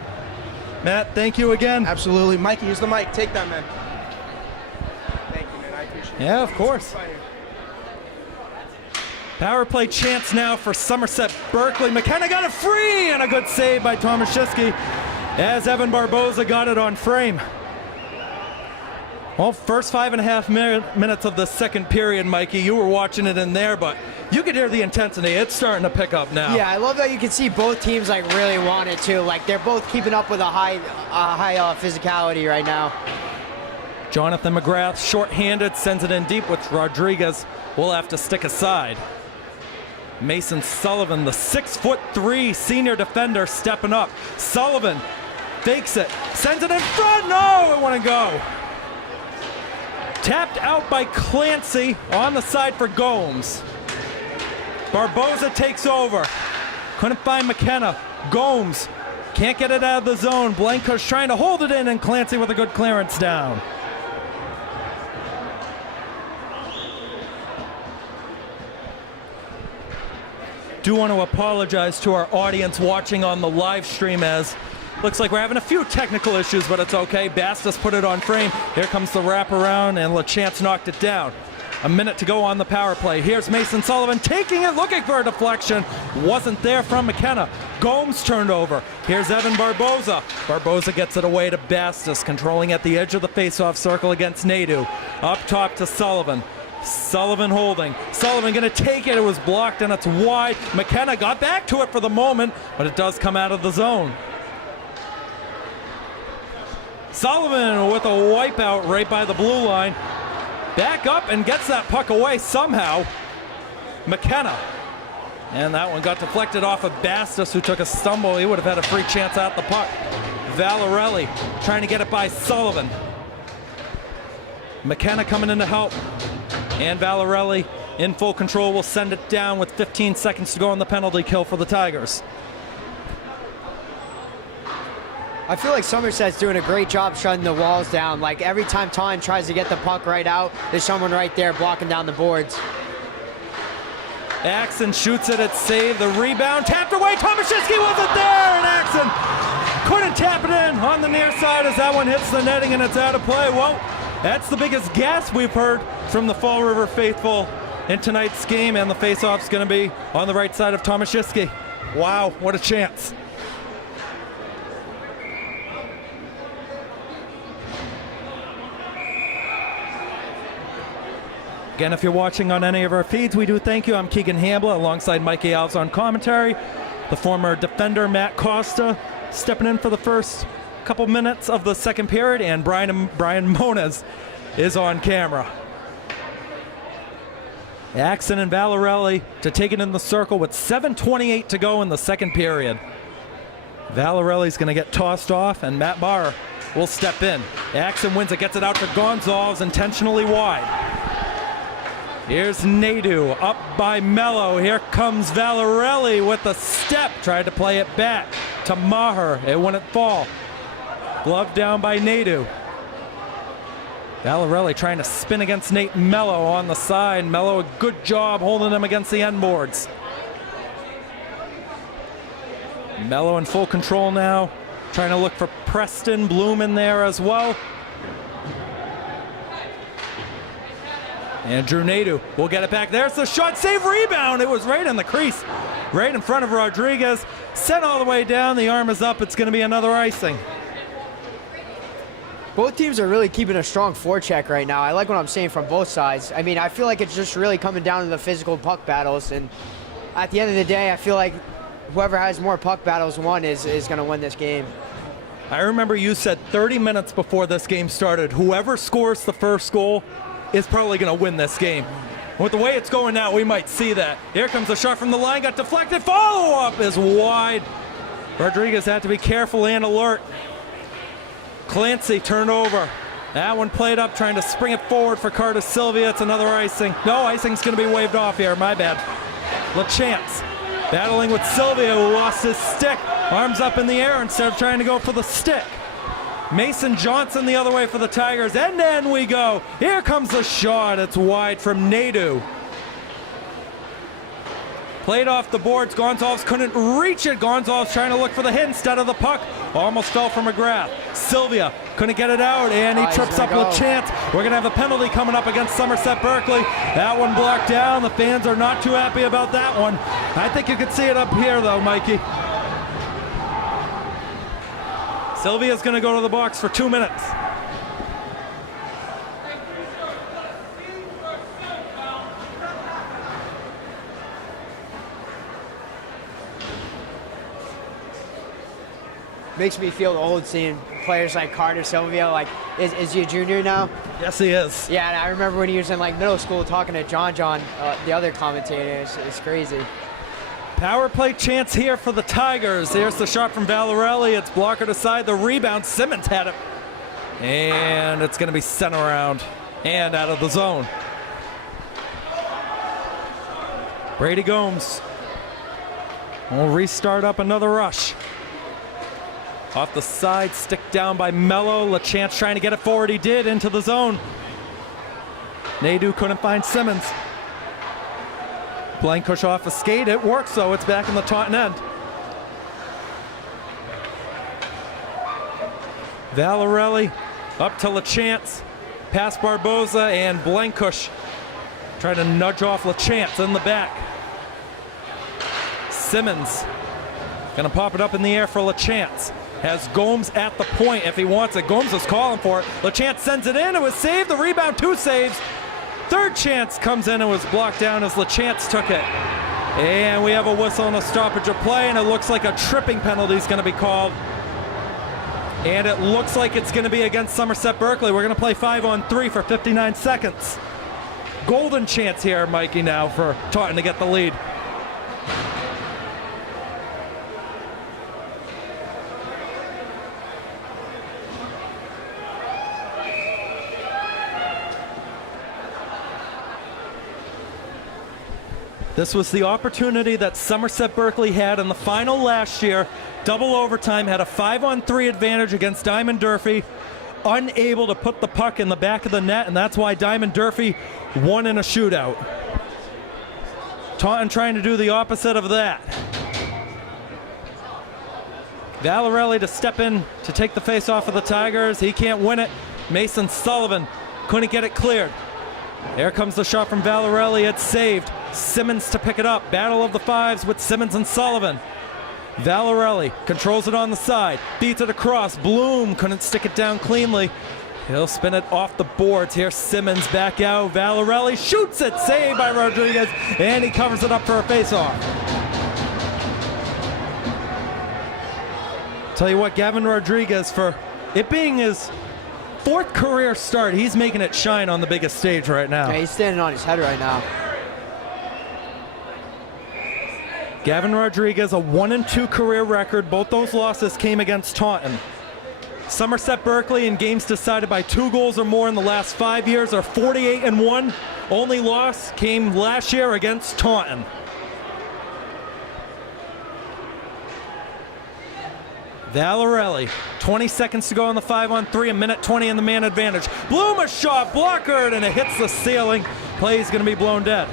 Matt, thank you again. Absolutely. Mikey, use the mic. Take that, man. Thank you, man. I appreciate it. Yeah, of course. Power play chance now for Somerset Berkley. McKenna got it free, and a good save by Tomaszewski as Evan Barboza got it on frame. Well, first 5.5 minutes of the second period, Mikey, you were watching it in there, but you could hear the intensity. It's starting to pick up now. Yeah, I love that you can see both teams like really want it too. Like they're both keeping up with a high physicality right now. Jonathan McGrath, short-handed, sends it in deep, which Rodriguez will have to stick aside. Mason Sullivan, the 6'3" senior defender, stepping up. Sullivan fakes it, sends it in front. No, it wouldn't go. Tapped out by Clancy on the side for Gomes. Barboza takes over. Couldn't find McKenna. Gomes can't get it out of the zone. Blanco's trying to hold it in, and Clancy with a good clearance down. Do want to apologize to our audience watching on the live stream, as looks like we're having a few technical issues, but it's okay. Bastos put it on frame. Here comes the wraparound, and LaChance knocked it down. A minute to go on the power play. Here's Mason Sullivan taking it, looking for a deflection. Wasn't there from McKenna. Gomes turned over. Here's Evan Barboza. Barboza gets it away to Bastos, controlling at the edge of the face-off circle against Nadeau. Up top to Sullivan. Sullivan holding. Sullivan going to take it. It was blocked, and it's wide. McKenna got back to it for the moment, but it does come out of the zone. Sullivan with a wipeout right by the blue line. Back up and gets that puck away somehow. McKenna. And that one got deflected off of Bastos, who took a stumble. He would have had a free chance at the puck. Valarelli trying to get it by Sullivan. McKenna coming in to help. And Valarelli in full control will send it down with 15 seconds to go on the penalty kill for the Tigers. I feel like Somerset's doing a great job shutting the walls down. Like every time Taunton tries to get the puck right out, there's someone right there blocking down the boards. Axon shoots it, it's saved. The rebound tapped away. Tomaszewski wasn't there, and Axon couldn't tap it in on the near side as that one hits the netting and it's out of play. Well, that's the biggest gasp we've heard from the Fall River faithful in tonight's game, and the faceoff's going to be on the right side of Tomaszewski. Wow, what a chance. Again, if you're watching on any of our feeds, we do thank you. I'm Keegan Hamblett alongside Mikey Alves on commentary. The former defender, Matt Costa, stepping in for the first couple minutes of the second period, and Brian Moniz is on camera. Axon and Valarelli to take it in the circle with 7:28 to go in the second period. Valarelli's going to get tossed off, and Matt Barr will step in. Axon wins it, gets it out to Gonzalez, intentionally wide. Here's Nadu up by Mello. Here comes Valarelli with a step. Tried to play it back to Maher. It wouldn't fall. Glove down by Nadu. Valarelli trying to spin against Nate Mello on the side. Mello, a good job holding him against the end boards. Mello in full control now. Trying to look for Preston Bloom in there as well. And Drew Nadu will get it back. There's the shot, save, rebound. It was right in the crease, right in front of Rodriguez. Sent all the way down, the arm is up. It's going to be another icing. Both teams are really keeping a strong forecheck right now. I like what I'm seeing from both sides. I mean, I feel like it's just really coming down to the physical puck battles. And at the end of the day, I feel like whoever has more puck battles won is going to win this game. I remember you said 30 minutes before this game started, whoever scores the first goal is probably going to win this game. With the way it's going now, we might see that. Here comes the shot from the line, got deflected. Follow-up is wide. Rodriguez had to be careful and alert. Clancy turned over. That one played up, trying to spring it forward for Carter Sylvia. It's another icing. No, icing's going to be waved off here. My bad. LaChance battling with Sylvia, who lost his stick. Arms up in the air instead of trying to go for the stick. Mason Johnson the other way for the Tigers, and then we go. Here comes the shot. It's wide from Nadu. Played off the boards. Gonzalez couldn't reach it. Gonzalez trying to look for the hit instead of the puck. Almost fell for McGrath. Sylvia couldn't get it out, and he trips up LaChance. We're going to have a penalty coming up against Somerset Berkley. That one blocked down. The fans are not too happy about that one. I think you could see it up here, though, Mikey. Sylvia's going to go to the box for 2 minutes. Makes me feel old seeing players like Carter Sylvia. Like, is he a junior now? Yes, he is. Yeah, and I remember when he was in like middle school talking to John, the other commentator. It's crazy. Power play chance here for the Tigers. Here's the shot from Valarelli. It's blockered aside. The rebound. Simmons had it. And it's going to be sent around and out of the zone. Brady Gomes will restart up another rush. Off the side, stick down by Mello. LaChance trying to get it forward. He did, into the zone. Nadu couldn't find Simmons. Blankush off a skate. It works, though. It's back in the Taunton end. Valarelli up to LaChance. Pass Barboza, and Blankush trying to nudge off LaChance in the back. Simmons gonna pop it up in the air for LaChance. Has Gomes at the point if he wants it. Gomes was calling for it. LaChance sends it in. It was saved. The rebound, 2 saves. Third chance comes in and was blocked down as LaChance took it. And we have a whistle and a stoppage of play, and it looks like a tripping penalty is going to be called And it looks like it's going to be against Somerset Berkley. We're going to play 5-on-3 for 59 seconds. Golden chance here, Mikey, now for Taunton to get the lead. This was the opportunity that Somerset Berkley had in the final last year. Double overtime, had a 5-on-3 advantage against Diamond Durfee. Unable to put the puck in the back of the net, and that's why Diamond Durfee won in a shootout. Taunton trying to do the opposite of that. Valarelli to step in to take the face off of the Tigers. He can't win it. Mason Sullivan couldn't get it cleared. There comes the shot from Valarelli. It's saved. Simmons to pick it up. Battle of the fives with Simmons and Sullivan. Valarelli controls it on the side. Beats it across. Bloom couldn't stick it down cleanly. He'll spin it off the boards. Here's Simmons back out. Valarelli shoots it. Saved by Rodriguez. And he covers it up for a face-off. Tell you what, Gavin Rodriguez, for it being his 4th career start, he's making it shine on the biggest stage right now. Yeah, he's standing on his head right now. Gavin Rodriguez, a 1-2 career record. Both those losses came against Taunton. Somerset Berkley in games decided by 2 goals or more in the last 5 years are 48-1. Only loss came last year against Taunton. Valarelli, 20 seconds to go on the 5-on-3, a minute 20 in the man advantage. Bloom a shot, blockered, and it hits the ceiling. Play's gonna be blown dead.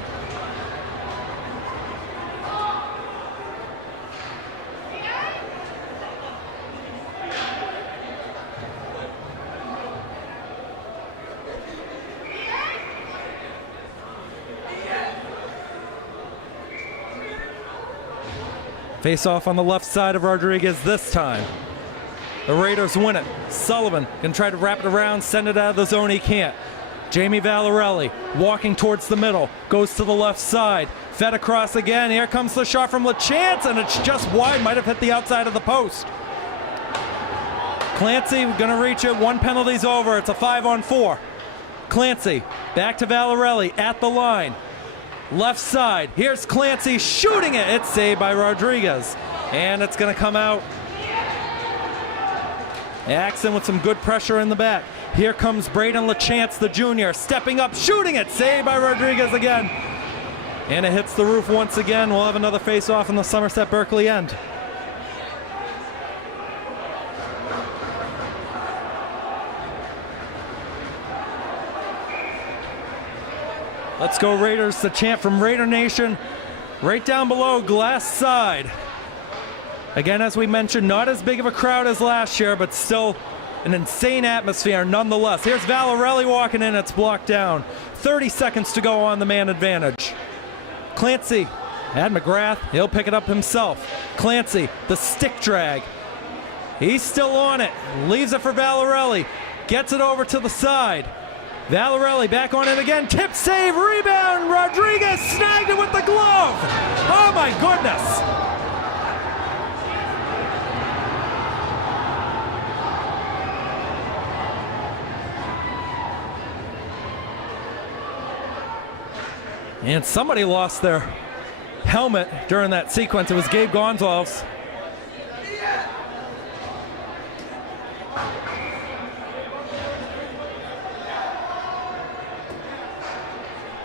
Face off on the left side of Rodriguez this time. The Raiders win it. Sullivan can try to wrap it around, send it out of the zone, he can't. Jamie Valarelli walking towards the middle, goes to the left side, fed across again. Here comes the shot from LaChance, and it's just wide, might have hit the outside of the post. Clancy gonna reach it, 1 penalty's over, it's a 5-on-4. Clancy back to Valarelli at the line. Left side, here's Clancy shooting it. It's saved by Rodriguez. And it's gonna come out. Axon with some good pressure in the back. Here comes Braden LaChance, the junior, stepping up, shooting it. Saved by Rodriguez again. And it hits the roof once again. We'll have another face-off in the Somerset Berkley end. Let's go Raiders, the chant from Raider Nation. Right down below, glass side. Again, as we mentioned, not as big of a crowd as last year, but still an insane atmosphere nonetheless. Here's Valarelli walking in, it's blocked down. 30 seconds to go on the man advantage. Clancy at McGrath, he'll pick it up himself. Clancy, the stick drag. He's still on it, leaves it for Valarelli. Gets it over to the side. Valarelli back on it again, tip save, rebound, Rodriguez snagged it with the glove. Oh my goodness. And somebody lost their helmet during that sequence. It was Gabe Gonzalez.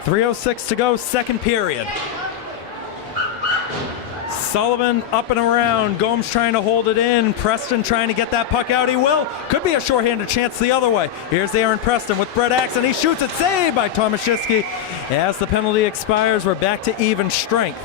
.306 to go, second period. Sullivan up and around. Gomes trying to hold it in. Preston trying to get that puck out. He will. Could be a shorthanded chance the other way. Here's Aaron Preston with Brett Axon. He shoots it. Saved by Tomaszewski. As the penalty expires, we're back to even strength.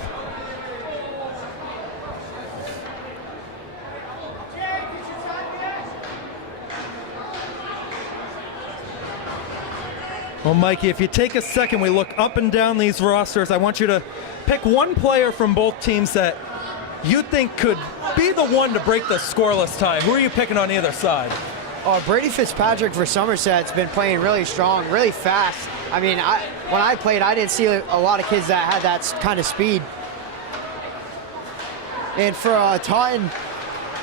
Well, Mikey, if you take a second, we look up and down these rosters. I want you to pick one player from both teams that you think could be the one to break the scoreless tie. Who are you picking on either side? Brady Fitzpatrick for Somerset's been playing really strong, really fast. I mean, when I played, I didn't see a lot of kids that had that kind of speed. And for Taunton,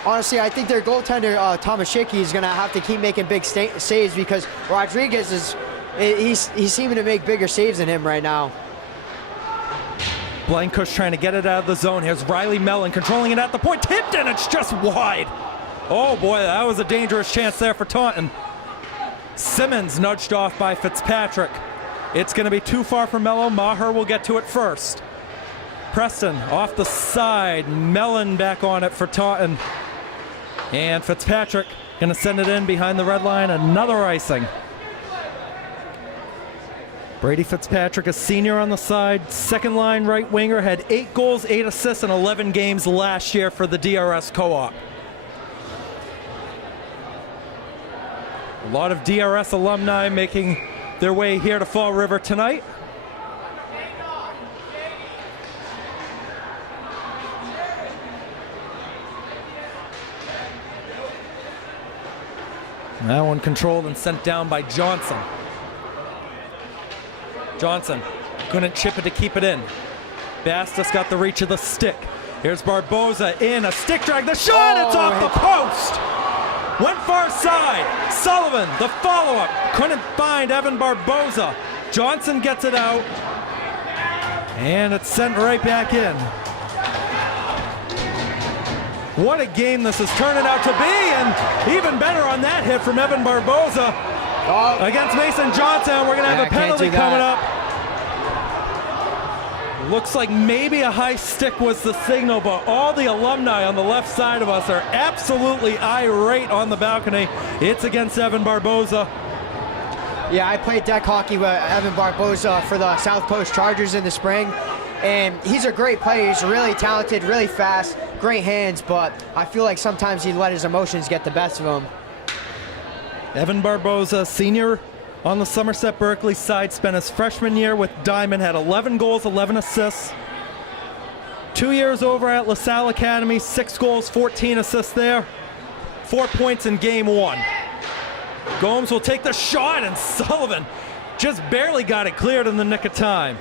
Honestly, I think their goaltender, Tomaszewski, is going to have to keep making big saves because Rodriguez he's seeming to make bigger saves than him right now. Blankush trying to get it out of the zone. Here's Riley Mellon controlling it at the point. Tipped and it's just wide. Oh boy, that was a dangerous chance there for Taunton. Simmons nudged off by Fitzpatrick. It's going to be too far for Mello. Maher will get to it first. Preston off the side. Mellon back on it for Taunton. And Fitzpatrick going to send it in behind the red line. Another icing. Brady Fitzpatrick, a senior on the side, second line right winger, had 8 goals, 8 assists in 11 games last year for the DRS co-op. A lot of DRS alumni making their way here to Fall River tonight. That one controlled and sent down by Johnson. Johnson couldn't chip it to keep it in. Bastos got the reach of the stick. Here's Barboza in a stick drag. The shot, it's off the post. Went far side. Sullivan, the follow-up. Couldn't find Evan Barboza. Johnson gets it out. And it's sent right back in. What a game this is turning out to be. And even better on that hit from Evan Barboza. Against Mason Johnson. We're going to have a penalty coming up. Looks like maybe a high stick was the signal, but all the alumni on the left side of us are absolutely irate on the balcony. It's against Evan Barboza. Yeah, I played deck hockey with Evan Barboza for the South Coast Chargers in the spring, and he's a great player. He's really talented, really fast, great hands, but I feel like sometimes he let his emotions get the best of him. Evan Barboza, senior on the Somerset Berkley side, spent his freshman year with Diamond, had 11 goals, 11 assists. 2 years over at LaSalle Academy, 6 goals, 14 assists there. 4 points in game 1. Gomes will take the shot, and Sullivan just barely got it cleared in the nick of time.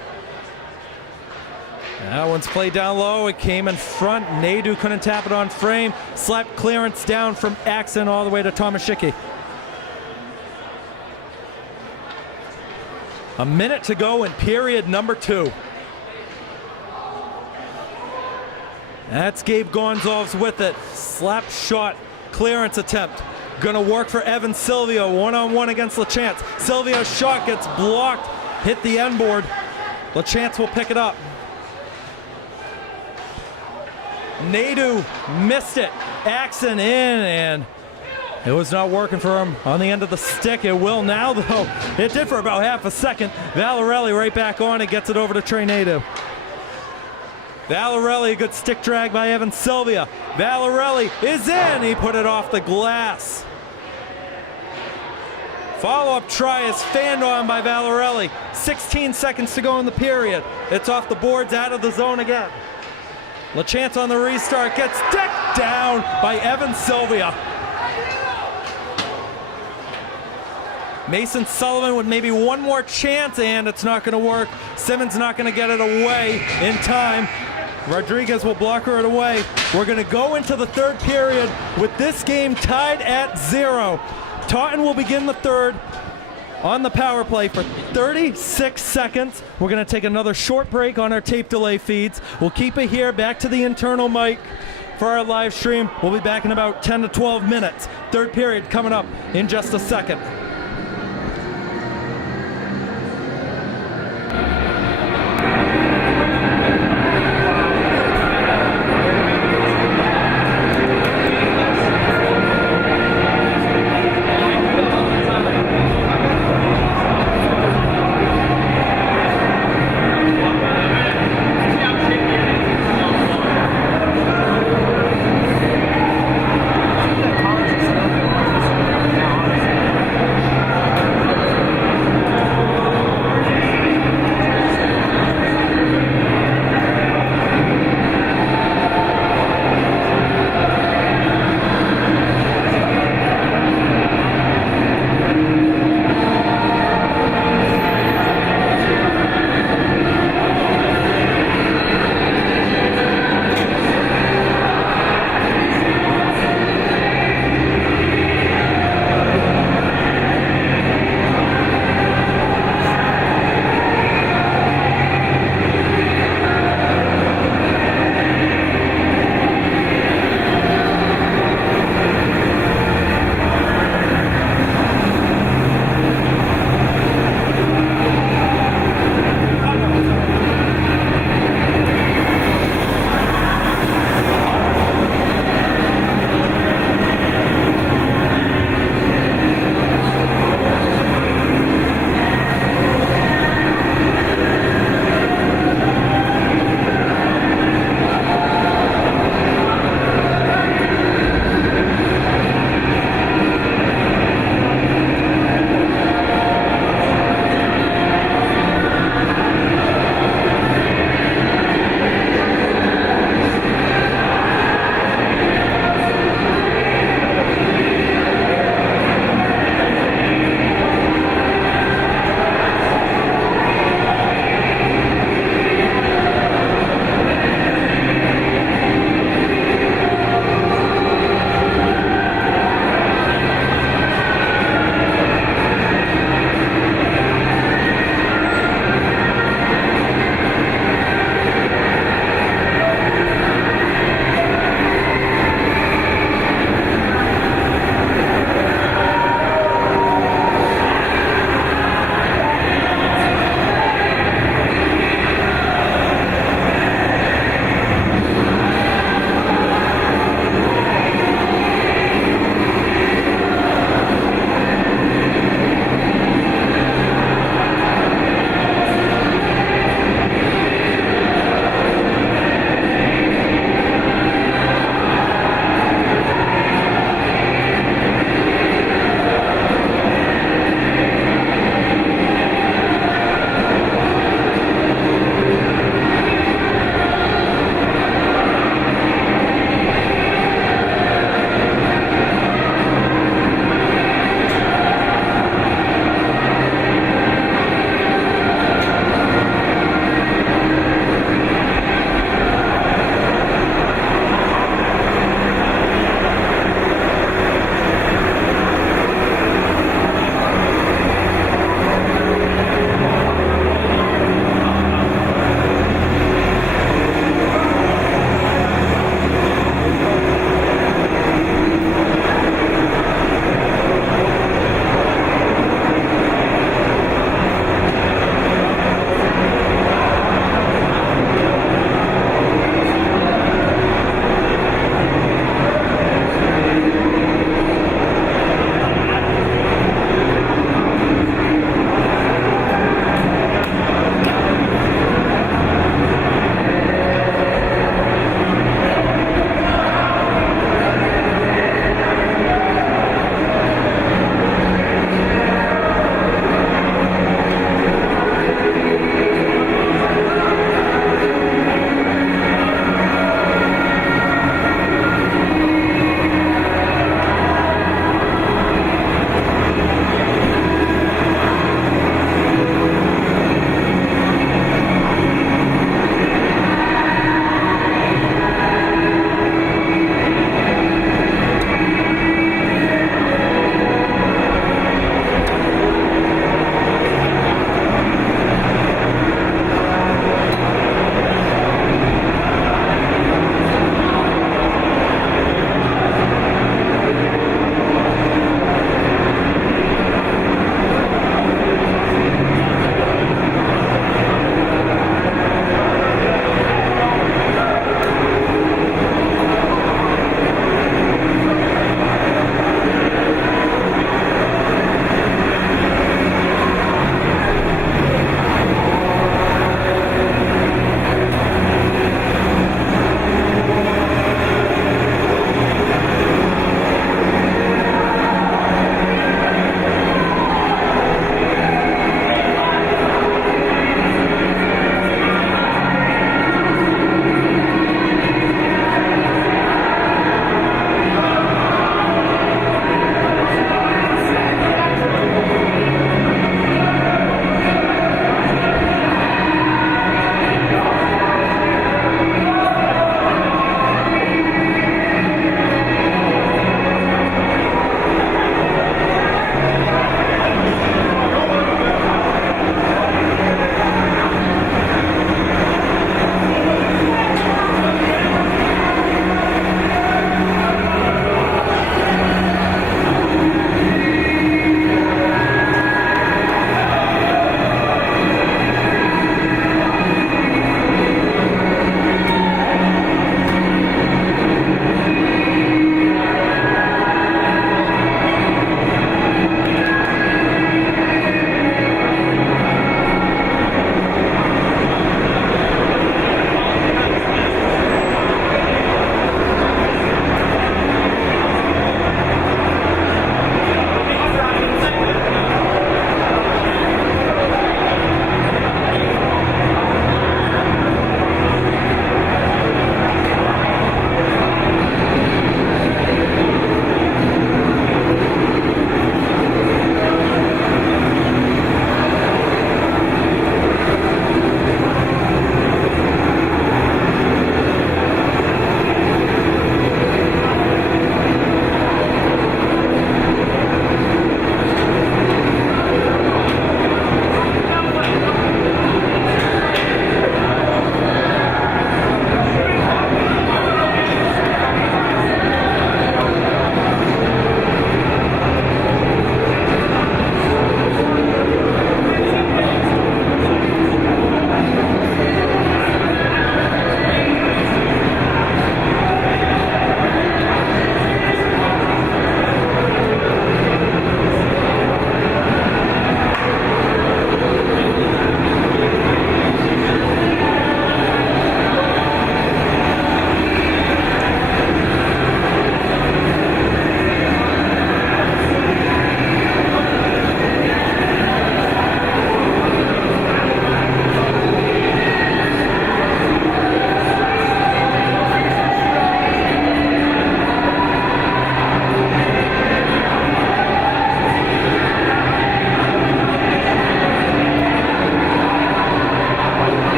That one's played down low. It came in front. Nadu couldn't tap it on frame. Slapped clearance down from Axon all the way to Tomaszewski. A minute to go in period number 2. That's Gabe Gonzalez with it. Slap shot, clearance attempt. Gonna work for Evan Silvio, one-on-one against LaChance. Silvio's shot gets blocked, hit the end board. LaChance will pick it up. Nadu missed it. Axon in, and it was not working for him on the end of the stick. It will now, though. It did for about half a second. Valarelli right back on it, gets it over to Trey Nadu. Valarelli, a good stick drag by Evan Silvia. Valarelli is in. He put it off the glass. Follow-up try is fanned on by Valarelli. 16 seconds to go in the period. It's off the boards, out of the zone again. LaChance on the restart gets decked down by Evan Silvia. Mason Sullivan with maybe one more chance, and it's not going to work. Simmons not going to get it away in time. Rodriguez will block her away. We're going to go into the third period with this game tied at 0. Taunton will begin the third on the power play for 36 seconds. We're going to take another short break on our tape delay feeds. We'll keep it here, back to the internal mic for our live stream. We'll be back in about 10 to 12 minutes. Third period coming up in just a second.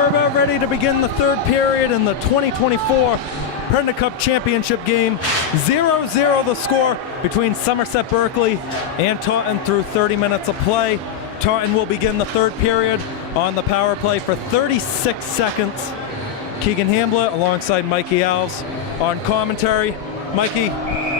we're about ready to begin the third period in the 2024 Prenda Cup Championship game. 0-0 the score between Somerset Berkley and Taunton through 30 minutes of play. Taunton will begin the third period on the power play for 36 seconds. Keegan Hamblett alongside Mikey Alves on commentary. Mikey,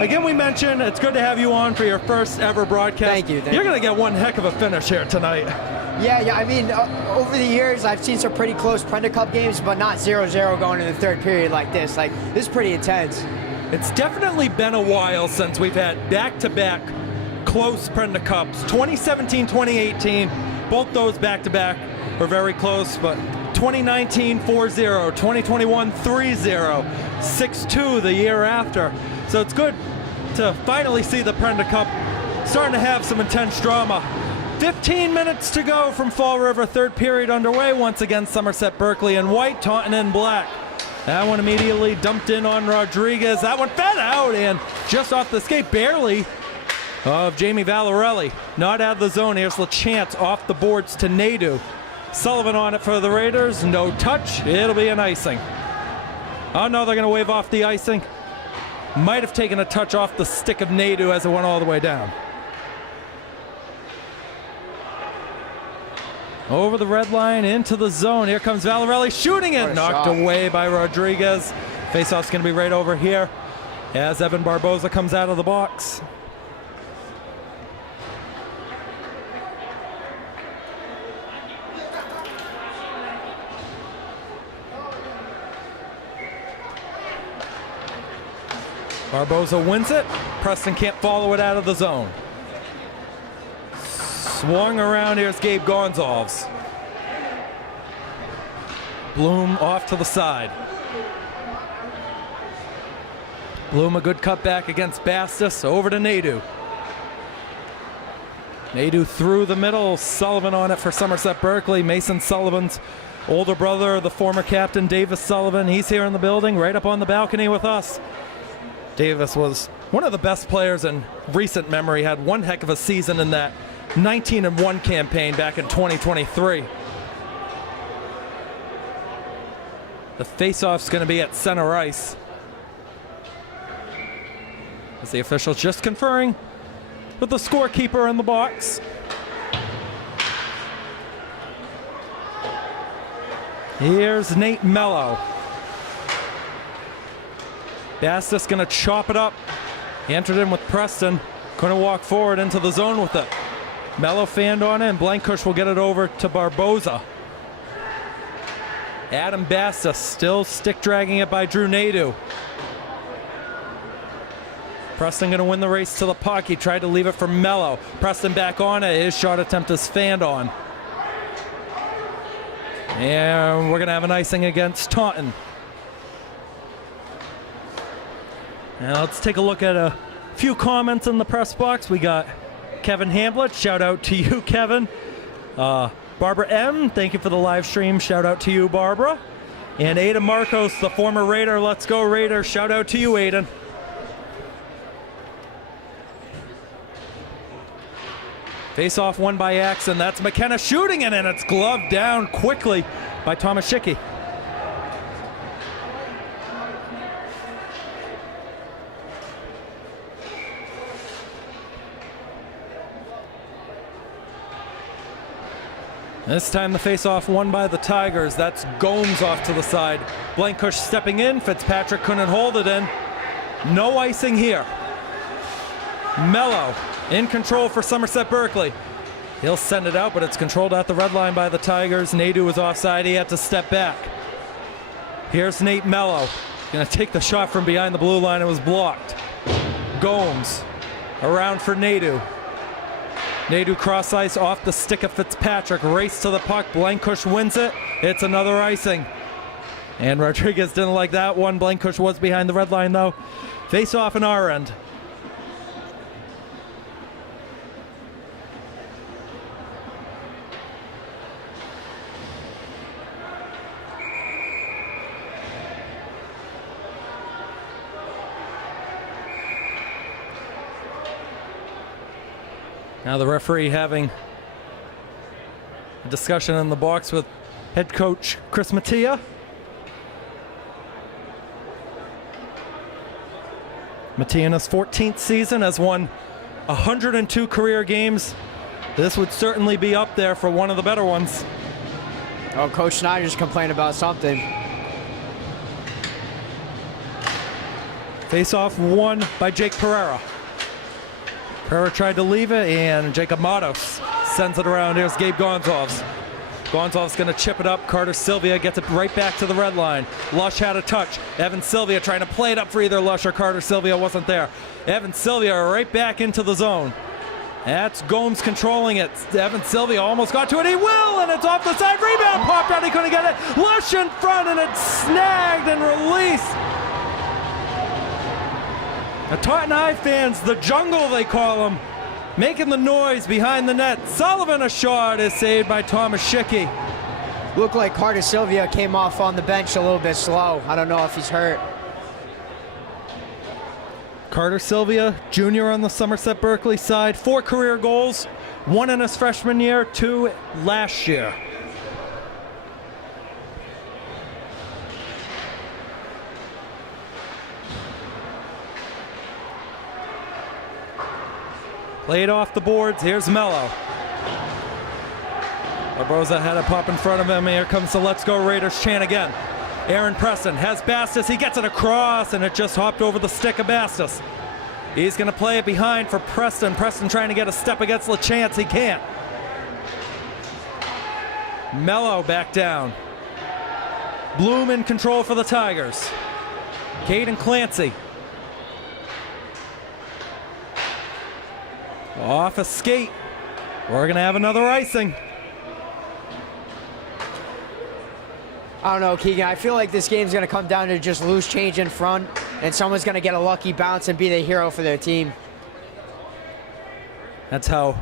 again, we mentioned it's good to have you on for your first ever broadcast. Thank you. You're going to get one heck of a finish here tonight. Yeah, I mean, over the years, I've seen some pretty close Prenda Cup games, but not 0-0 going in the third period like this. Like, this is pretty intense. It's definitely been a while since we've had back-to-back close Prenda Cups. 2017, 2018, both those back-to-back were very close, but 2019, 4-0, 2021, 3-0, 6-2 the year after. So it's good to finally see the Prenda Cup starting to have some intense drama. 15 minutes to go from Fall River, third period underway. Once again, Somerset Berkley in white, Taunton in black. That one immediately dumped in on Rodriguez. That one fed out and just off the skate, barely, of Jamie Valarelli. Not out of the zone. Here's LeChance off the boards to Nadu. Sullivan on it for the Raiders. No touch. It'll be an icing. Oh no, they're going to wave off the icing. Might have taken a touch off the stick of Nadu as it went all the way down. Over the red line, into the zone. Here comes Valarelli shooting it. Knocked away by Rodriguez. Faceoff's going to be right over here as Evan Barboza comes out of the box. Barboza wins it. Preston can't follow it out of the zone. Swung around, here's Gabe Gonzalez. Bloom off to the side. Bloom a good cutback against Bastis, over to Nadu. Nadu through the middle, Sullivan on it for Somerset Berkley. Mason Sullivan's older brother, the former captain, Davis Sullivan. He's here in the building, right up on the balcony with us. Davis was one of the best players in recent memory, had one heck of a season in that 19-1 campaign back in 2023. The face-off's going to be at center ice. As the officials just conferring with the scorekeeper in the box. Here's Nate Mello. Bastis going to chop it up. He entered in with Preston. Going to walk forward into the zone with it. Mello fanned on it, and Blankush will get it over to Barboza. Adam Bastis still stick dragging it by Drew Nadu. Preston going to win the race to the puck. He tried to leave it for Mello. Preston back on it. His shot attempt is fanned on. And we're going to have an icing against Taunton. Now let's take a look at a few comments in the press box. We got Kevin Hamblett, shout out to you, Kevin. Barbara M, thank you for the live stream, shout out to you, Barbara. And Aiden Marcos, the former Raider, let's go Raiders, shout out to you, Aiden. Face off won by Axon, that's McKenna shooting it, and it's gloved down quickly by Thomas Schicky. This time the face-off won by the Tigers. That's Gomes off to the side. Blankush stepping in. Fitzpatrick couldn't hold it in. No icing here. Mello in control for Somerset Berkley. He'll send it out, but it's controlled at the red line by the Tigers. Nadu was offside. He had to step back. Here's Nate Mello. Gonna take the shot from behind the blue line. It was blocked. Gomes around for Nadu. Nadu cross ice off the stick of Fitzpatrick. Race to the puck. Blankush wins it. It's another icing. And Rodriguez didn't like that one. Blankush was behind the red line though. Face off in our end. Now the referee having a discussion in the box with head coach Chris Mattia. Mattia in his 14th season has won 102 career games. This would certainly be up there for one of the better ones. Oh, Coach Snyder's complaining about something. Face-off won by Jake Pereira. Pereira tried to leave it, and Jacob Matos sends it around. Here's Gabe Gonzalez. Gonzalez going to chip it up. Carter Sylvia gets it right back to the red line. Lush had a touch. Evan Sylvia trying to play it up for either Lush or Carter Sylvia, wasn't there. Evan Sylvia right back into the zone. That's Gomes controlling it. Evan Sylvia almost got to it. He will, and it's off the side. Rebound popped out. He couldn't get it. Lush in front, and it's snagged and released. The Taunton High fans, the jungle they call them, making the noise behind the net. Sullivan, a shot, is saved by Thomas Schicky. Looked like Carter Sylvia came off on the bench a little bit slow. I don't know if he's hurt. Carter Sylvia, junior on the Somerset Berkley side, 4 career goals, 1 in his freshman year, 2 last year. Played off the boards. Here's Mello. Barboza had a pop in front of him. Here comes the Let's Go Raiders chant again. Aaron Preston has Bastos. He gets it across, and it just hopped over the stick of Bastos. He's going to play it behind for Preston. Preston trying to get a step against LaChance. He can't. Mello back down. Bloom in control for the Tigers. Caden Clancy. Off a skate. We're going to have another icing. I don't know, Keegan. I feel like this game's going to come down to just loose change in front, and someone's going to get a lucky bounce and be the hero for their team. That's how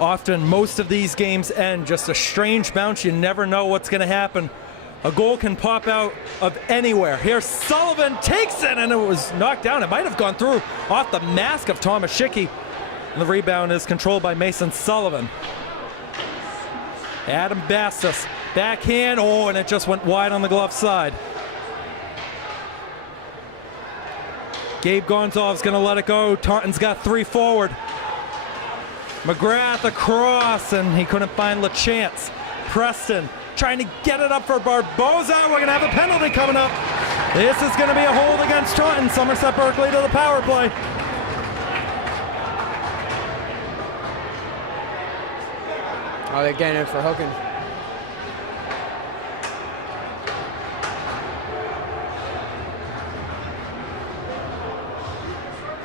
often most of these games end. Just a strange bounce. You never know what's going to happen. A goal can pop out of anywhere. Here's Sullivan, takes it, and it was knocked down. It might have gone through off the mask of Thomas Schicky. And the rebound is controlled by Mason Sullivan. Adam Bastos, backhand, oh, and it just went wide on the glove side. Gabe Gonzalez gonna let it go. Taunton's got 3 forward. McGrath across, and he couldn't find LaChance. Preston trying to get it up for Barboza. We're gonna have a penalty coming up. This is gonna be a hold against Taunton. Somerset Berkley to the power play. Oh, they're getting it for hooking.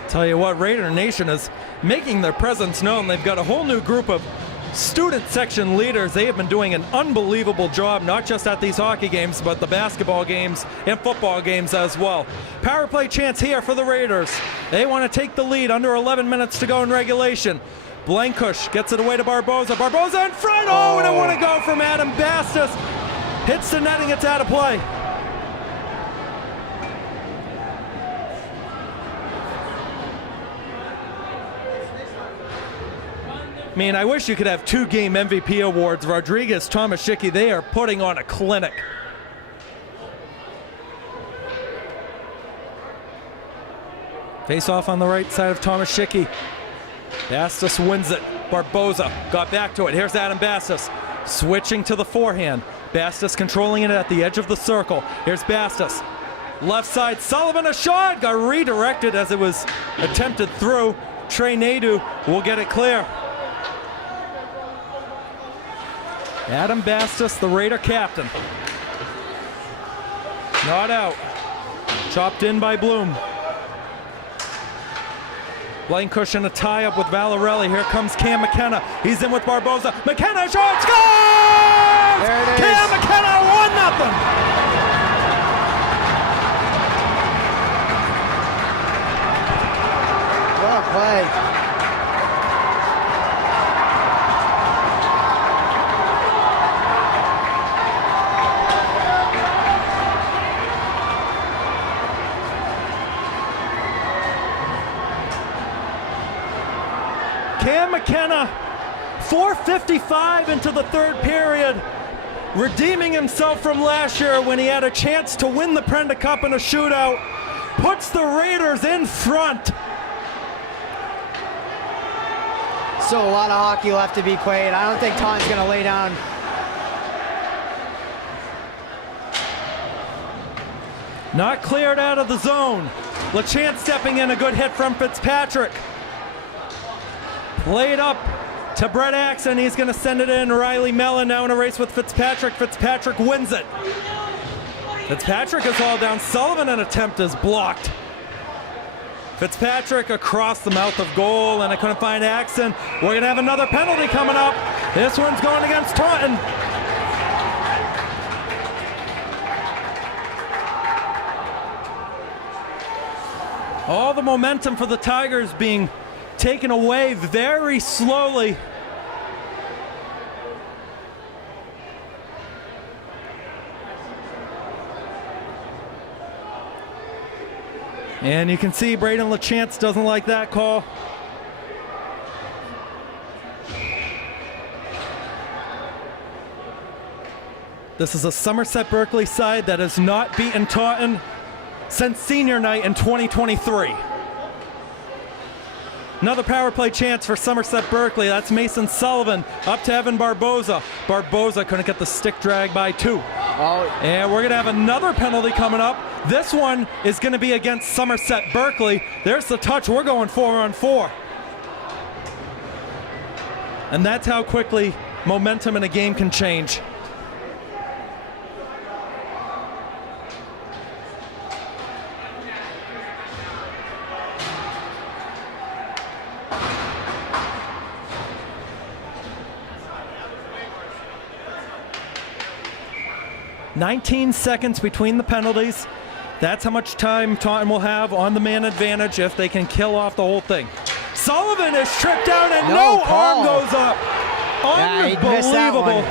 Tell you what, Raider Nation is making their presence known. They've got a whole new group of student section leaders. They have been doing an unbelievable job, not just at these hockey games, but the basketball games and football games as well. Power play chance here for the Raiders. They want to take the lead, under 11 minutes to go in regulation. Blankush gets it away to Barboza. Barboza in front. Oh, and it wouldn't go from Adam Bastos. Hits the netting. It's out of play. I mean, I wish you could have 2 game MVP awards. Rodriguez, Thomas Schicky, they are putting on a clinic. Face off on the right side of Thomas Schicky. Bastos wins it. Barboza got back to it. Here's Adam Bastos switching to the forehand. Bastos controlling it at the edge of the circle. Here's Bastos. Left side, Sullivan, a shot. Got redirected as it was attempted through. Trey Nadeau will get it clear. Adam Bastos, the Raider captain. Not out. Chopped in by Bloom. Blankush in a tie-up with Valarelli. Here comes Cam McKenna. He's in with Barboza. McKenna, shot, scores! There it is. Cam McKenna, 1-0. What a play. Cam McKenna, 4:55 into the third period. redeeming himself from last year when he had a chance to win the Prenda Cup in a shootout, puts the Raiders in front. Still a lot of hockey left to be played. I don't think Taunton's going to lay down. Not cleared out of the zone. LeChance stepping in, a good hit from Fitzpatrick. Played up to Brett Axon. He's going to send it in. Riley Mellon now in a race with Fitzpatrick. Fitzpatrick wins it. Fitzpatrick is hauled down. Sullivan, an attempt is blocked. Fitzpatrick across the mouth of goal, and I couldn't find Axon. We're going to have another penalty coming up. This one's going against Taunton. All the momentum for the Tigers being taken away very slowly. And you can see Braden LeChance doesn't like that call. This is a Somerset Berkley side that has not beaten Taunton since senior night in 2023. Another power play chance for Somerset Berkley. That's Mason Sullivan up to Evan Barboza. Barboza couldn't get the stick drag by 2. And we're going to have another penalty coming up. This one is going to be against Somerset Berkley. There's the touch. We're going 4-on-4. And that's how quickly momentum in a game can change. "19 seconds between the penalties. That's how much time Taunton will have on the man advantage if they can kill off the whole thing." Sullivan is tripped down and no arm goes up. Unbelievable.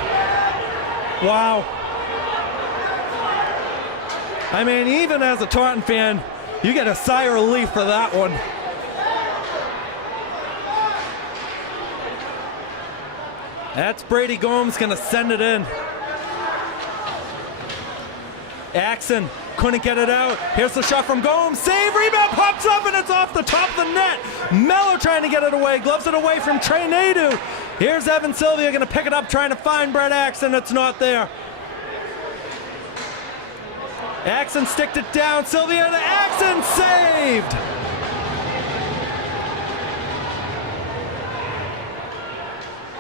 Wow. I mean, even as a Taunton fan, you get a sigh of relief for that one. That's Brady Gomes going to send it in. Axon couldn't get it out. Here's the shot from Gomes. Save, rebound, pops up, and it's off the top of the net. Mello trying to get it away. Gloves it away from Trey Nadeau. Here's Evan Sylvia going to pick it up, trying to find Brett Axon. It's not there. Axon sticked it down. Sylvia to Axon. Saved.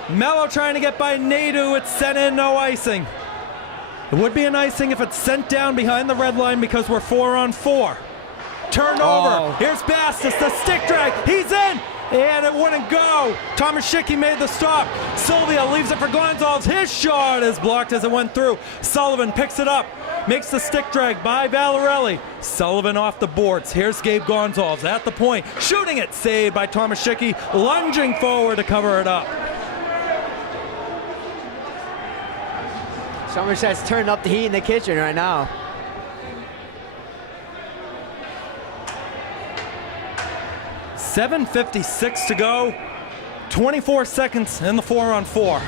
Mello trying to get by Nadeau. It's sent in, no icing. It would be an icing if it's sent down behind the red line because we're 4-on-4. Turned over. Here's Bastis, the stick drag. He's in, and it wouldn't go. Tomaszewski made the stop. Sylvia leaves it for Gonzalez. His shot is blocked as it went through. Sullivan picks it up, makes the stick drag by Valarelli. Sullivan off the boards. Here's Gabe Gonzalez at the point. Shooting it, saved by Tomaszewski, lunging forward to cover it up. Somerset's turning up the heat in the kitchen right now. $7:56 to go. 24 seconds in the 4-on-4.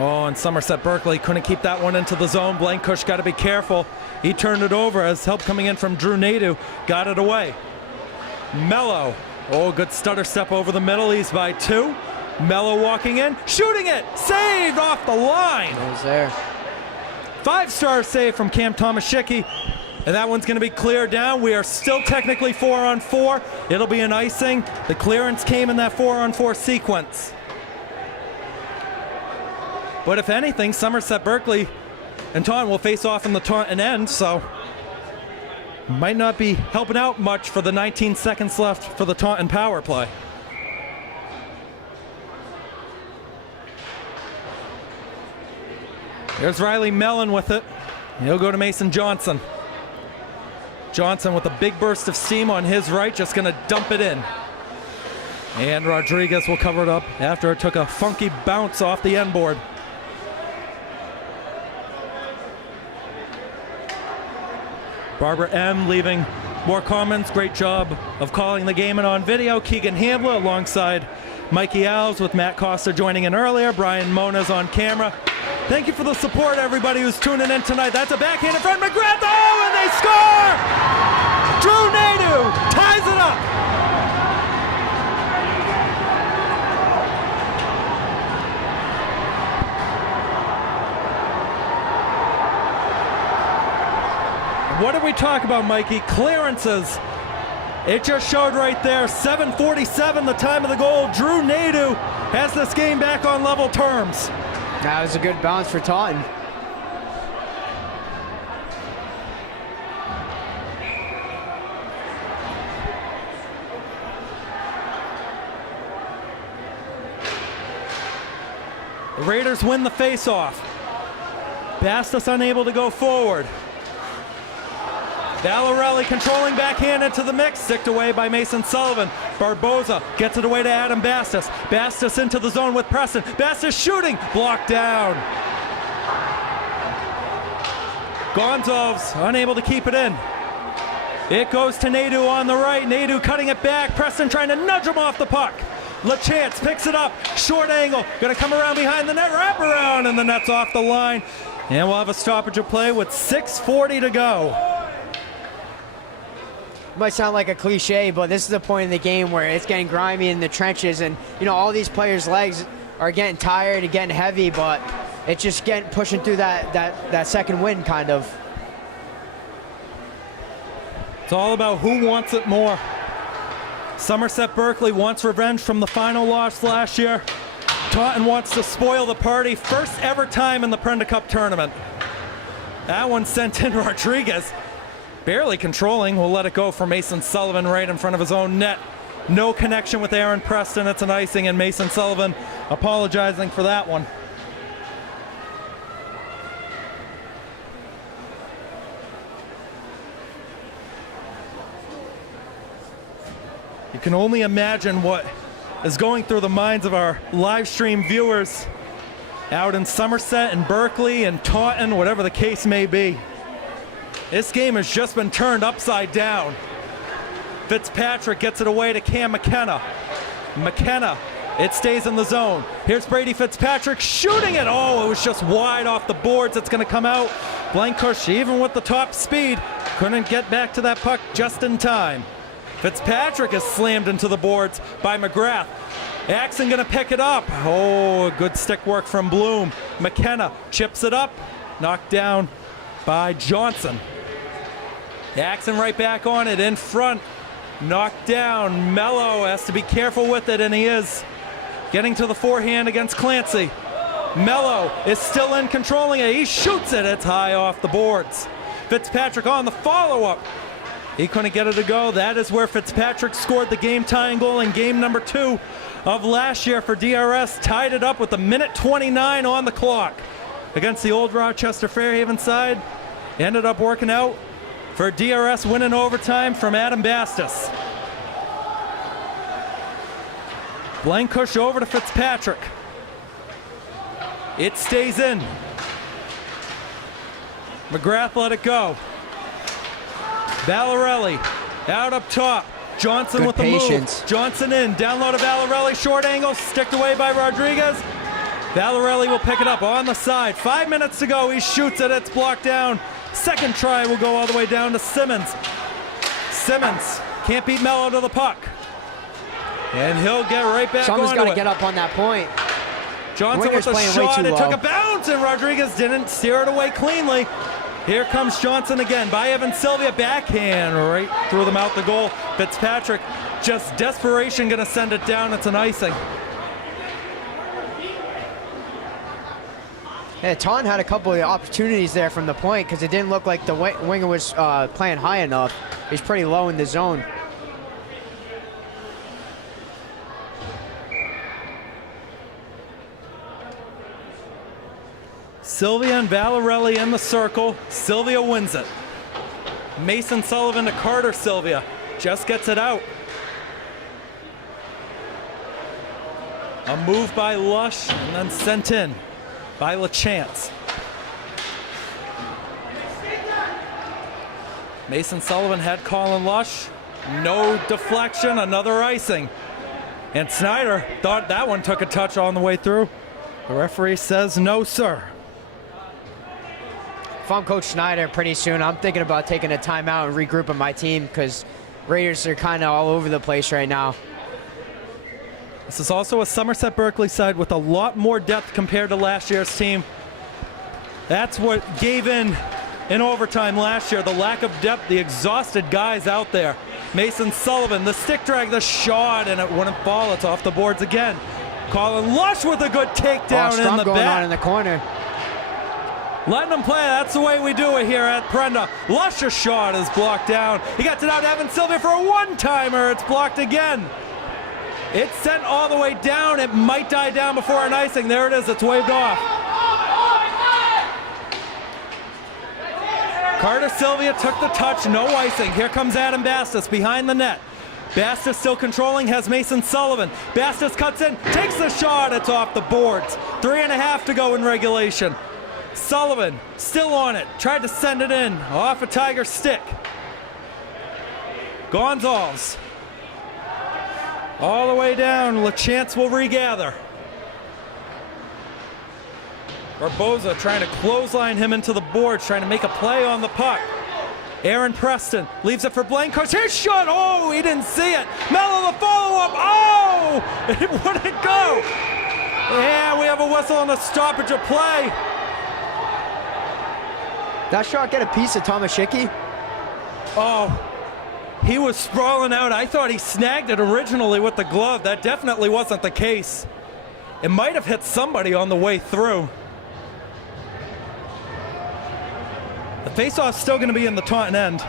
Oh, and Somerset Berkley couldn't keep that one into the zone. Blankush got to be careful. He turned it over as help coming in from Drew Nadeau got it away. Mello. Oh, good stutter step over the middle. He's by 2. Mello walking in, shooting it, saved off the line. It was there. 5-star save from Cam Tomaszewski, and that one's going to be cleared down. We are still technically 4-on-4. It'll be an icing. The clearance came in that 4-on-4 sequence. But if anything, Somerset Berkley and Taunton will face off in the Taunton end, so might not be helping out much for the 19 seconds left for the Taunton power play. There's Riley Mellon with it. He'll go to Mason Johnson. Johnson with a big burst of steam on his right, just going to dump it in. And Rodriguez will cover it up after it took a funky bounce off the end board. Barbara M leaving more comments. Great job of calling the game and on video. Keegan Hamblett alongside Mikey Alves with Matt Costa joining in earlier. Brian Moniz on camera. Thank you for the support, everybody who's tuning in tonight. That's a backhand in front. McGrath, oh, and they score! Drew Nadeau ties it up. What did we talk about, Mikey? Clearances. It just showed right there, 7:47, the time of the goal. Drew Nadeau has this game back on level terms. That was a good bounce for Taunton. The Raiders win the face-off. Bastos unable to go forward. Valarelli controlling backhand into the mix, sticked away by Mason Sullivan. Barboza gets it away to Adam Bastos. Bastos into the zone with Preston. Bastos shooting, blocked down. Gonzalez unable to keep it in. It goes to Nadeau on the right. Nadeau cutting it back. Preston trying to nudge him off the puck. LaChance picks it up, short angle, gonna come around behind the net, wrap around, and the net's off the line. And we'll have a stoppage of play with 6:40 to go. Might sound like a cliche, but this is the point in the game where it's getting grimy in the trenches, and you know all these players' legs are getting tired and getting heavy, but it's just pushing through that second wind kind of. It's all about who wants it more. Somerset Berkley wants revenge from the final loss last year. Taunton wants to spoil the party, first ever time in the Prenda Cup tournament. That one sent in Rodriguez. Barely controlling, will let it go for Mason Sullivan right in front of his own net. No connection with Aaron Preston, it's an icing, and Mason Sullivan apologizing for that one. You can only imagine what is going through the minds of our live stream viewers out in Somerset and Berkeley and Taunton, whatever the case may be. This game has just been turned upside down. Fitzpatrick gets it away to Cam McKenna. McKenna, it stays in the zone. Here's Brady Fitzpatrick shooting it. Oh, it was just wide off the boards. It's going to come out. Blankush, even with the top speed, couldn't get back to that puck just in time. Fitzpatrick is slammed into the boards by McGrath. Axon going to pick it up. Oh, good stick work from Bloom. McKenna chips it up. Knocked down by Johnson. Axon right back on it in front. Knocked down. Mello has to be careful with it, and he is. Getting to the forehand against Clancy. Mello is still in, controlling it. He shoots it. It's high off the boards. Fitzpatrick on the follow-up. He couldn't get it to go. That is where Fitzpatrick scored the game-tying goal in game number 2 of last year for DRS. Tied it up with a minute 29 on the clock against the old Rochester Fairhaven side. Ended up working out for DRS, winning overtime from Adam Bastos. Blankush over to Fitzpatrick. It stays in. McGrath let it go. Valarelli out up top. Johnson Good with the patience. move. Johnson in. Down low to Valarelli. Short angle. Sticked away by Rodriguez. Valarelli will pick it up on the side. 5 minutes to go. He shoots it. It's blocked down. Second try will go all the way down to Simmons. Simmons can't beat Mello to the puck. And he'll get right back Someone's onto got to it. get up on that point. Johnson with a shot. It took a bounce, and Rodriguez didn't steer it away cleanly. Here comes Johnson again by Evan Sylvia. Backhand right through the mouth of the goal. Fitzpatrick, just desperation, going to send it down. It's an icing. Yeah, Taunton had a couple of opportunities there from the point because it didn't look like the winger was playing high enough. He's pretty low in the zone. Sylvia and Valarelli in the circle. Sylvia wins it. Mason Sullivan to Carter Sylvia. Just gets it out. A move by Lush and then sent in by LaChance. Mason Sullivan had Colin Lush. No deflection, another icing. And Snyder thought that one took a touch on the way through. The referee says no, sir. If I'm Coach Snyder, pretty soon I'm thinking about taking a timeout and regrouping my team because Raiders are kind of all over the place right now. This is also a Somerset Berkley side with a lot more depth compared to last year's team. That's what gave in overtime last year, the lack of depth, the exhausted guys out there. Mason Sullivan, the stick drag, the shot, and it wouldn't fall. It's off the boards again. Colin Lush with a good takedown in the going back. on in the corner. Letting them play. That's the way we do it here at Prenda. Lush's shot is blocked down. He gets it out to Evan Sylvia for a one-timer. It's blocked again. It's sent all the way down. It might die down before an icing. There it is. It's waved off. Carter Sylvia took the touch. No icing. Here comes Adam Bastis behind the net. Bastis still controlling, has Mason Sullivan. Bastis cuts in, takes the shot. It's off the boards. 3.5 to go in regulation. Sullivan still on it. Tried to send it in. Off a Tiger stick. Gonzalez. All the way down. LaChance will regather. Barboza trying to clothesline him into the boards, trying to make a play on the puck. Aaron Preston leaves it for Blankhurst. His shot! Oh, he didn't see it. Mello the follow-up. Oh! It wouldn't go. Yeah, we have a whistle on the stoppage of play. That shot get a piece of Tomaszewski? Oh, he was sprawling out. I thought he snagged it originally with the glove. That definitely wasn't the case. It might have hit somebody on the way through. The face-off's still going to be in the Taunton end.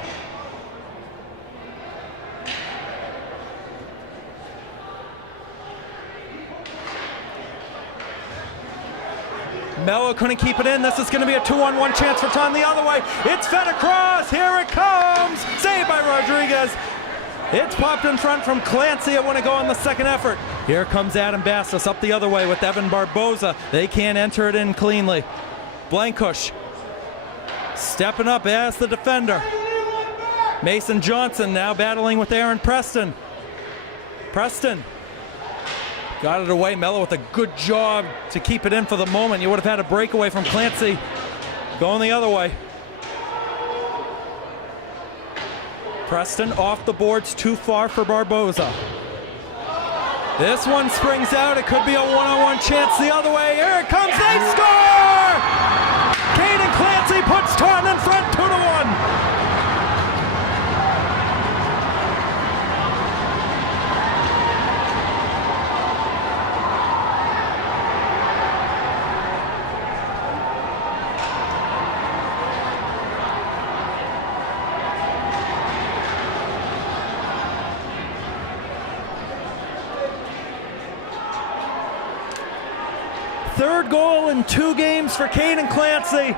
Mello couldn't keep it in. This is going to be a 2-on-1 chance for Taunton the other way. It's fed across. Here it comes. Saved by Rodriguez. It's popped in front from Clancy. It wouldn't go on the second effort. Here comes Adam Bastis up the other way with Evan Barboza. They can't enter it in cleanly. Blankush stepping up as the defender. Mason Johnson now battling with Aaron Preston. Preston got it away. Mello with a good job to keep it in for the moment. You would have had a breakaway from Clancy. Going the other way. Preston off the boards, too far for Barboza. This one springs out. It could be a one-on-one chance the other way. Here it comes. They score! Caden Clancy puts Taunton in front 2-1. Third goal in 2 games for Caden Clancy.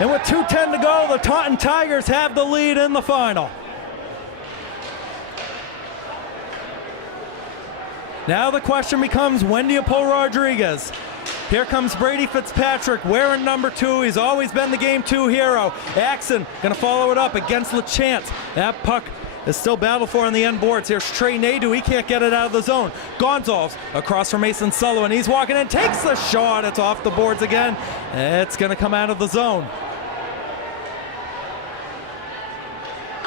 And with 2:10 to go, the Taunton Tigers have the lead in the final. Now the question becomes, when do you pull Rodriguez? Here comes Brady Fitzpatrick wearing number 2. He's always been the game 2 hero. Axon gonna follow it up against LaChance. That puck is still battled for on the end boards. Here's Trey Nadeau. He can't get it out of the zone. Gonzalez across from Mason Sullivan. He's walking in, takes the shot. It's off the boards again. It's going to come out of the zone.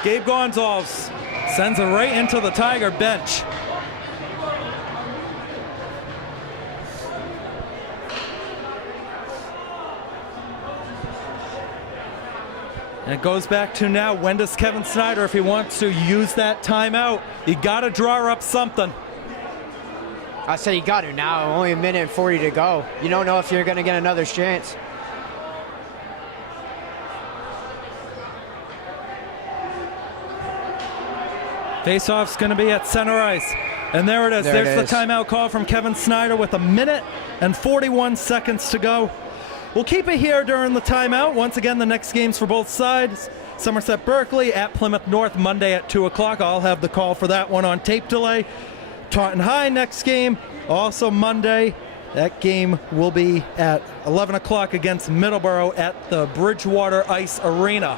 Gabe Gonzalez sends it right into the Tiger bench. And it goes back to now, when does Kevin Snyder, if he wants to use that timeout, you got to draw up something. I said you got to now. Only 1:40 to go. You don't know if you're going to get another chance. Face-off's going to be at center ice. And there it is. There's the timeout call from Kevin Snyder with 1:41 to go. We'll keep it here during the timeout. Once again, the next games for both sides. Somerset Berkley at Plymouth North Monday at 2 o'clock. I'll have the call for that one on tape delay. Taunton High next game, also Monday. That game will be at 11 o'clock against Middleborough at the Bridgewater Ice Arena.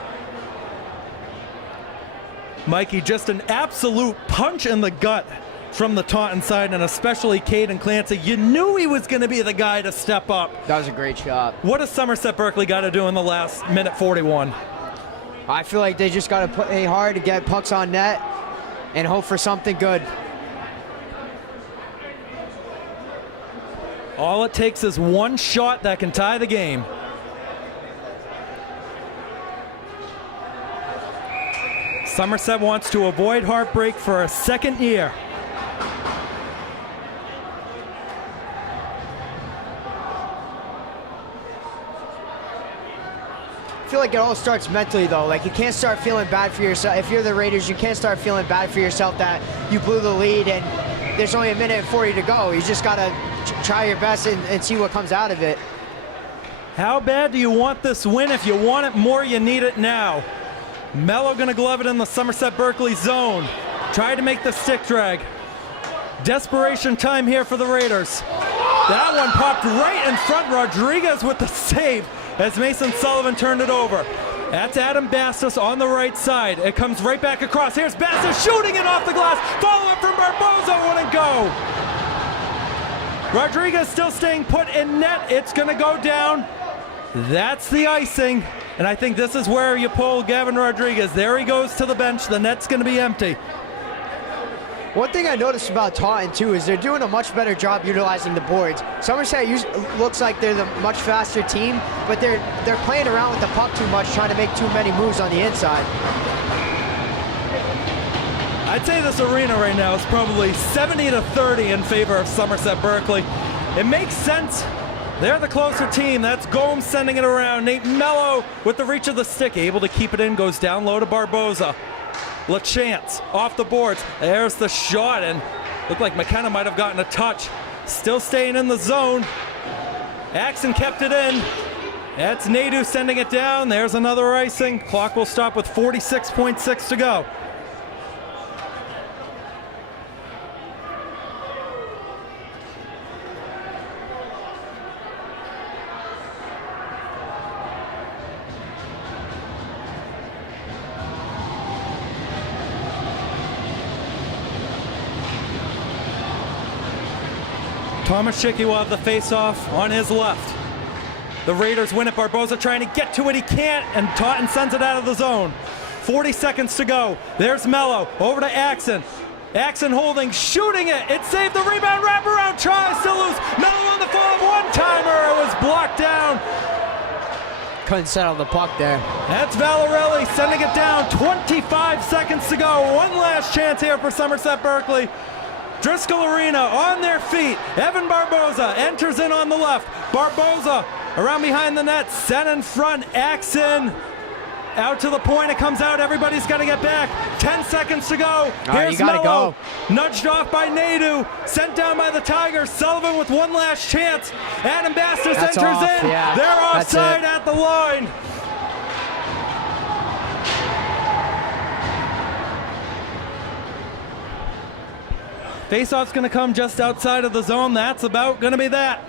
Mikey, just an absolute punch in the gut from the Taunton side, and especially Keegan Clancy. You knew he was going to be the guy to step up. That was a great shot. What does Somerset Berkley got to do in the last minute 41? I feel like they just got to play hard to get pucks on net and hope for something good. All it takes is one shot that can tie the game. Somerset wants to avoid heartbreak for a second year. I feel like it all starts mentally, though. Like, you can't start feeling bad for yourself. If you're the Raiders, you can't start feeling bad for yourself that you blew the lead and there's only a minute and 40 to go. You just got to try your best and see what comes out of it. How bad do you want this win? If you want it more, you need it now. Mello gonna glove it in the Somerset Berkley zone. Try to make the stick drag. Desperation time here for the Raiders. That one popped right in front. Rodriguez with the save as Mason Sullivan turned it over. That's Adam Bastos on the right side. It comes right back across. Here's Bastos shooting it off the glass. Follow up from Barboza, wouldn't go. Rodriguez still staying put in net. It's gonna go down. That's the icing. And I think this is where you pull Gavin Rodriguez. There he goes to the bench. The net's going to be empty. One thing I noticed about Taunton, too, is they're doing a much better job utilizing the boards. Somerset looks like they're the much faster team, but they're playing around with the puck too much, trying to make too many moves on the inside. I'd say this arena right now is probably 70-30 in favor of Somerset Berkley. It makes sense. They're the closer team. That's Gomes sending it around. Nate Mello with the reach of the stick, able to keep it in, goes down low to Barboza. LaChance off the boards. There's the shot, and looked like McKenna might have gotten a touch. Still staying in the zone. Axon kept it in. That's Nadu sending it down. There's another icing. Clock will stop with 46.6 to go. Thomas Schicky will have the face-off on his left. The Raiders win it. Barboza trying to get to it. He can't, and Taunton sends it out of the zone. 40 seconds to go. There's Mello. Over to Axon. Axon holding, shooting it. It saved the rebound. Wraparound try. Still loose. Mello on the fall. One-timer. It was blocked down. Couldn't settle the puck there. That's Valarelli sending it down. 25 seconds to go. One last chance here for Somerset Berkley. Driscoll Arena on their feet. Evan Barboza enters in on the left. Barboza around behind the net, sent in front. Axon out to the point. It comes out. Everybody's got to get back. 10 seconds to go. Here's Mello. Nudged off by Nadu. Sent down by the Tigers. Sullivan with one last chance. Adam Bastos enters in. Yeah, they're offside at the line. Faceoff's going to come just outside of the zone. That's about going to be that.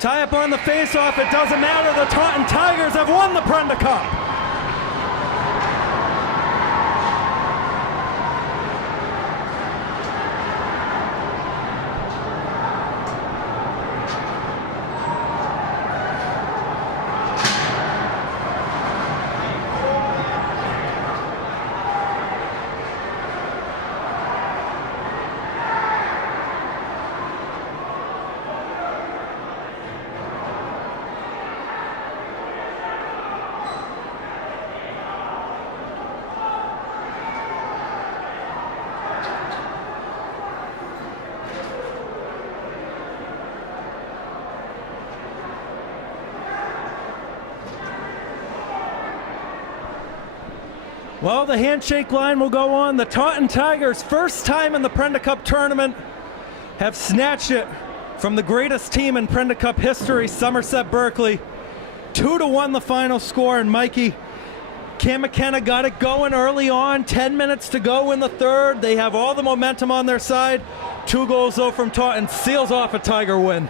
Tie up on the faceoff. It doesn't matter. The Taunton Tigers have won the Prenda Cup. Well, the handshake line will go on. The Taunton Tigers, first time in the Prenda Cup tournament, have snatched it from the greatest team in Prenda Cup history, Somerset Berkley. 2-1 the final score, and Mikey, Cam McKenna got it going early on. 10 minutes to go in the third. They have all the momentum on their side. 2 goals, though, from Taunton. Seals off a Tiger win.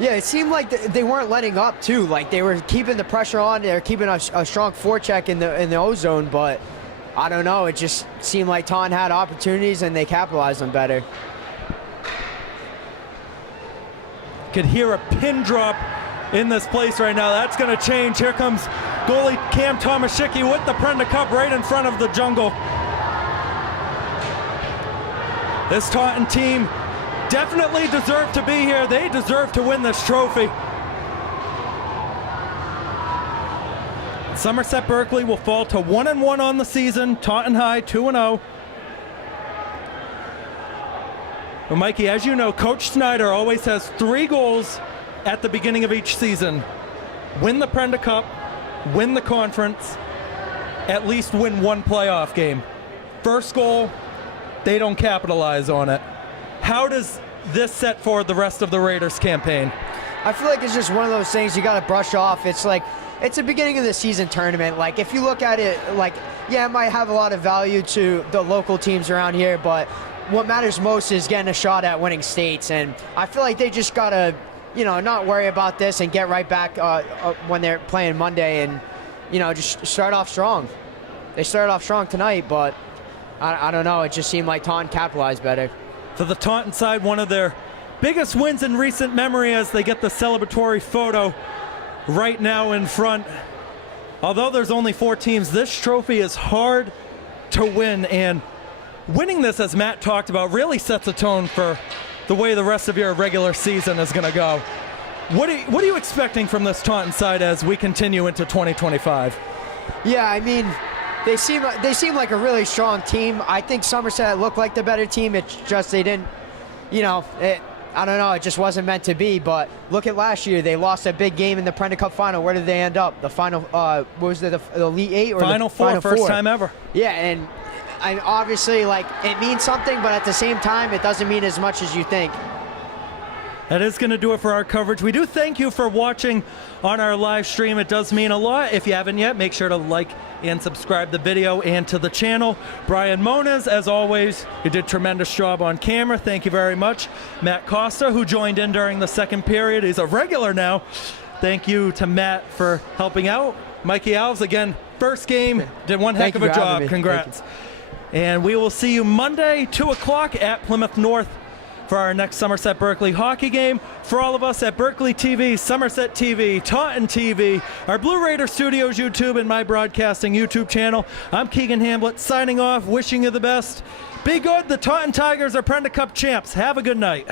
Yeah, it seemed like they weren't letting up, too. Like, they were keeping the pressure on. They were keeping a strong forecheck in the O-zone, but I don't know. It just seemed like Taunton had opportunities, and they capitalized on better. Could hear a pin drop in this place right now. That's going to change. Here comes goalie Cam Tomaszicki with the Prenda Cup right in front of the jungle. This Taunton team definitely deserved to be here. They deserve to win this trophy. Somerset Berkley will fall to 1-1 on the season. Taunton High 2-0. Well, Mikey, as you know, Coach Snyder always has 3 goals at the beginning of each season. Win the Prenda Cup, win the conference, at least win 1 playoff game. First goal, they don't capitalize on it. How does this set forward the rest of the Raiders campaign? I feel like it's just one of those things you got to brush off. It's like, it's the beginning of the season tournament. Like, if you look at it, like, yeah, it might have a lot of value to the local teams around here, but what matters most is getting a shot at winning states. And I feel like they just got to, you know, not worry about this and get right back when they're playing Monday and, you know, just start off strong. They started off strong tonight, but I don't know. It just seemed like Taunton capitalized better. For the Taunton side, one of their biggest wins in recent memory as they get the celebratory photo right now in front. Although there's only 4 teams, this trophy is hard to win, and winning this, as Matt talked about, really sets a tone for the way the rest of your regular season is going to go. What are you expecting from this Taunton side as we continue into 2025? Yeah, I mean, they seem like a really strong team. I think Somerset looked like the better team. It's just they didn't, you know, I don't know, it just wasn't meant to be. But look at last year. They lost a big game in the Prenda Cup final. Where did they end up? The final, what was it, the Elite 8 or Final the Four, Final first Four? time ever. Yeah, and obviously, like, it means something, but at the same time, it doesn't mean as much as you think. That is going to do it for our coverage. We do thank you for watching on our live stream. It does mean a lot. If you haven't yet, make sure to like and subscribe the video and to the channel. Brian Moniz, as always, you did a tremendous job on camera. Thank you very much. Matt Costa, who joined in during the second period. He's a regular now. Thank you to Matt for helping out. Mikey Alves, again, first game, did one heck of a job. Congrats. And we will see you Monday, 2 o'clock at Plymouth North for our next Somerset Berkley hockey game. For all of us at Berkley TV, Somerset TV, Taunton TV, our Blue Raider Studios YouTube, and my broadcasting YouTube channel, I'm Keegan Hamblett signing off, wishing you the best. Be good. The Taunton Tigers are Prenda Cup champs. Have a good night.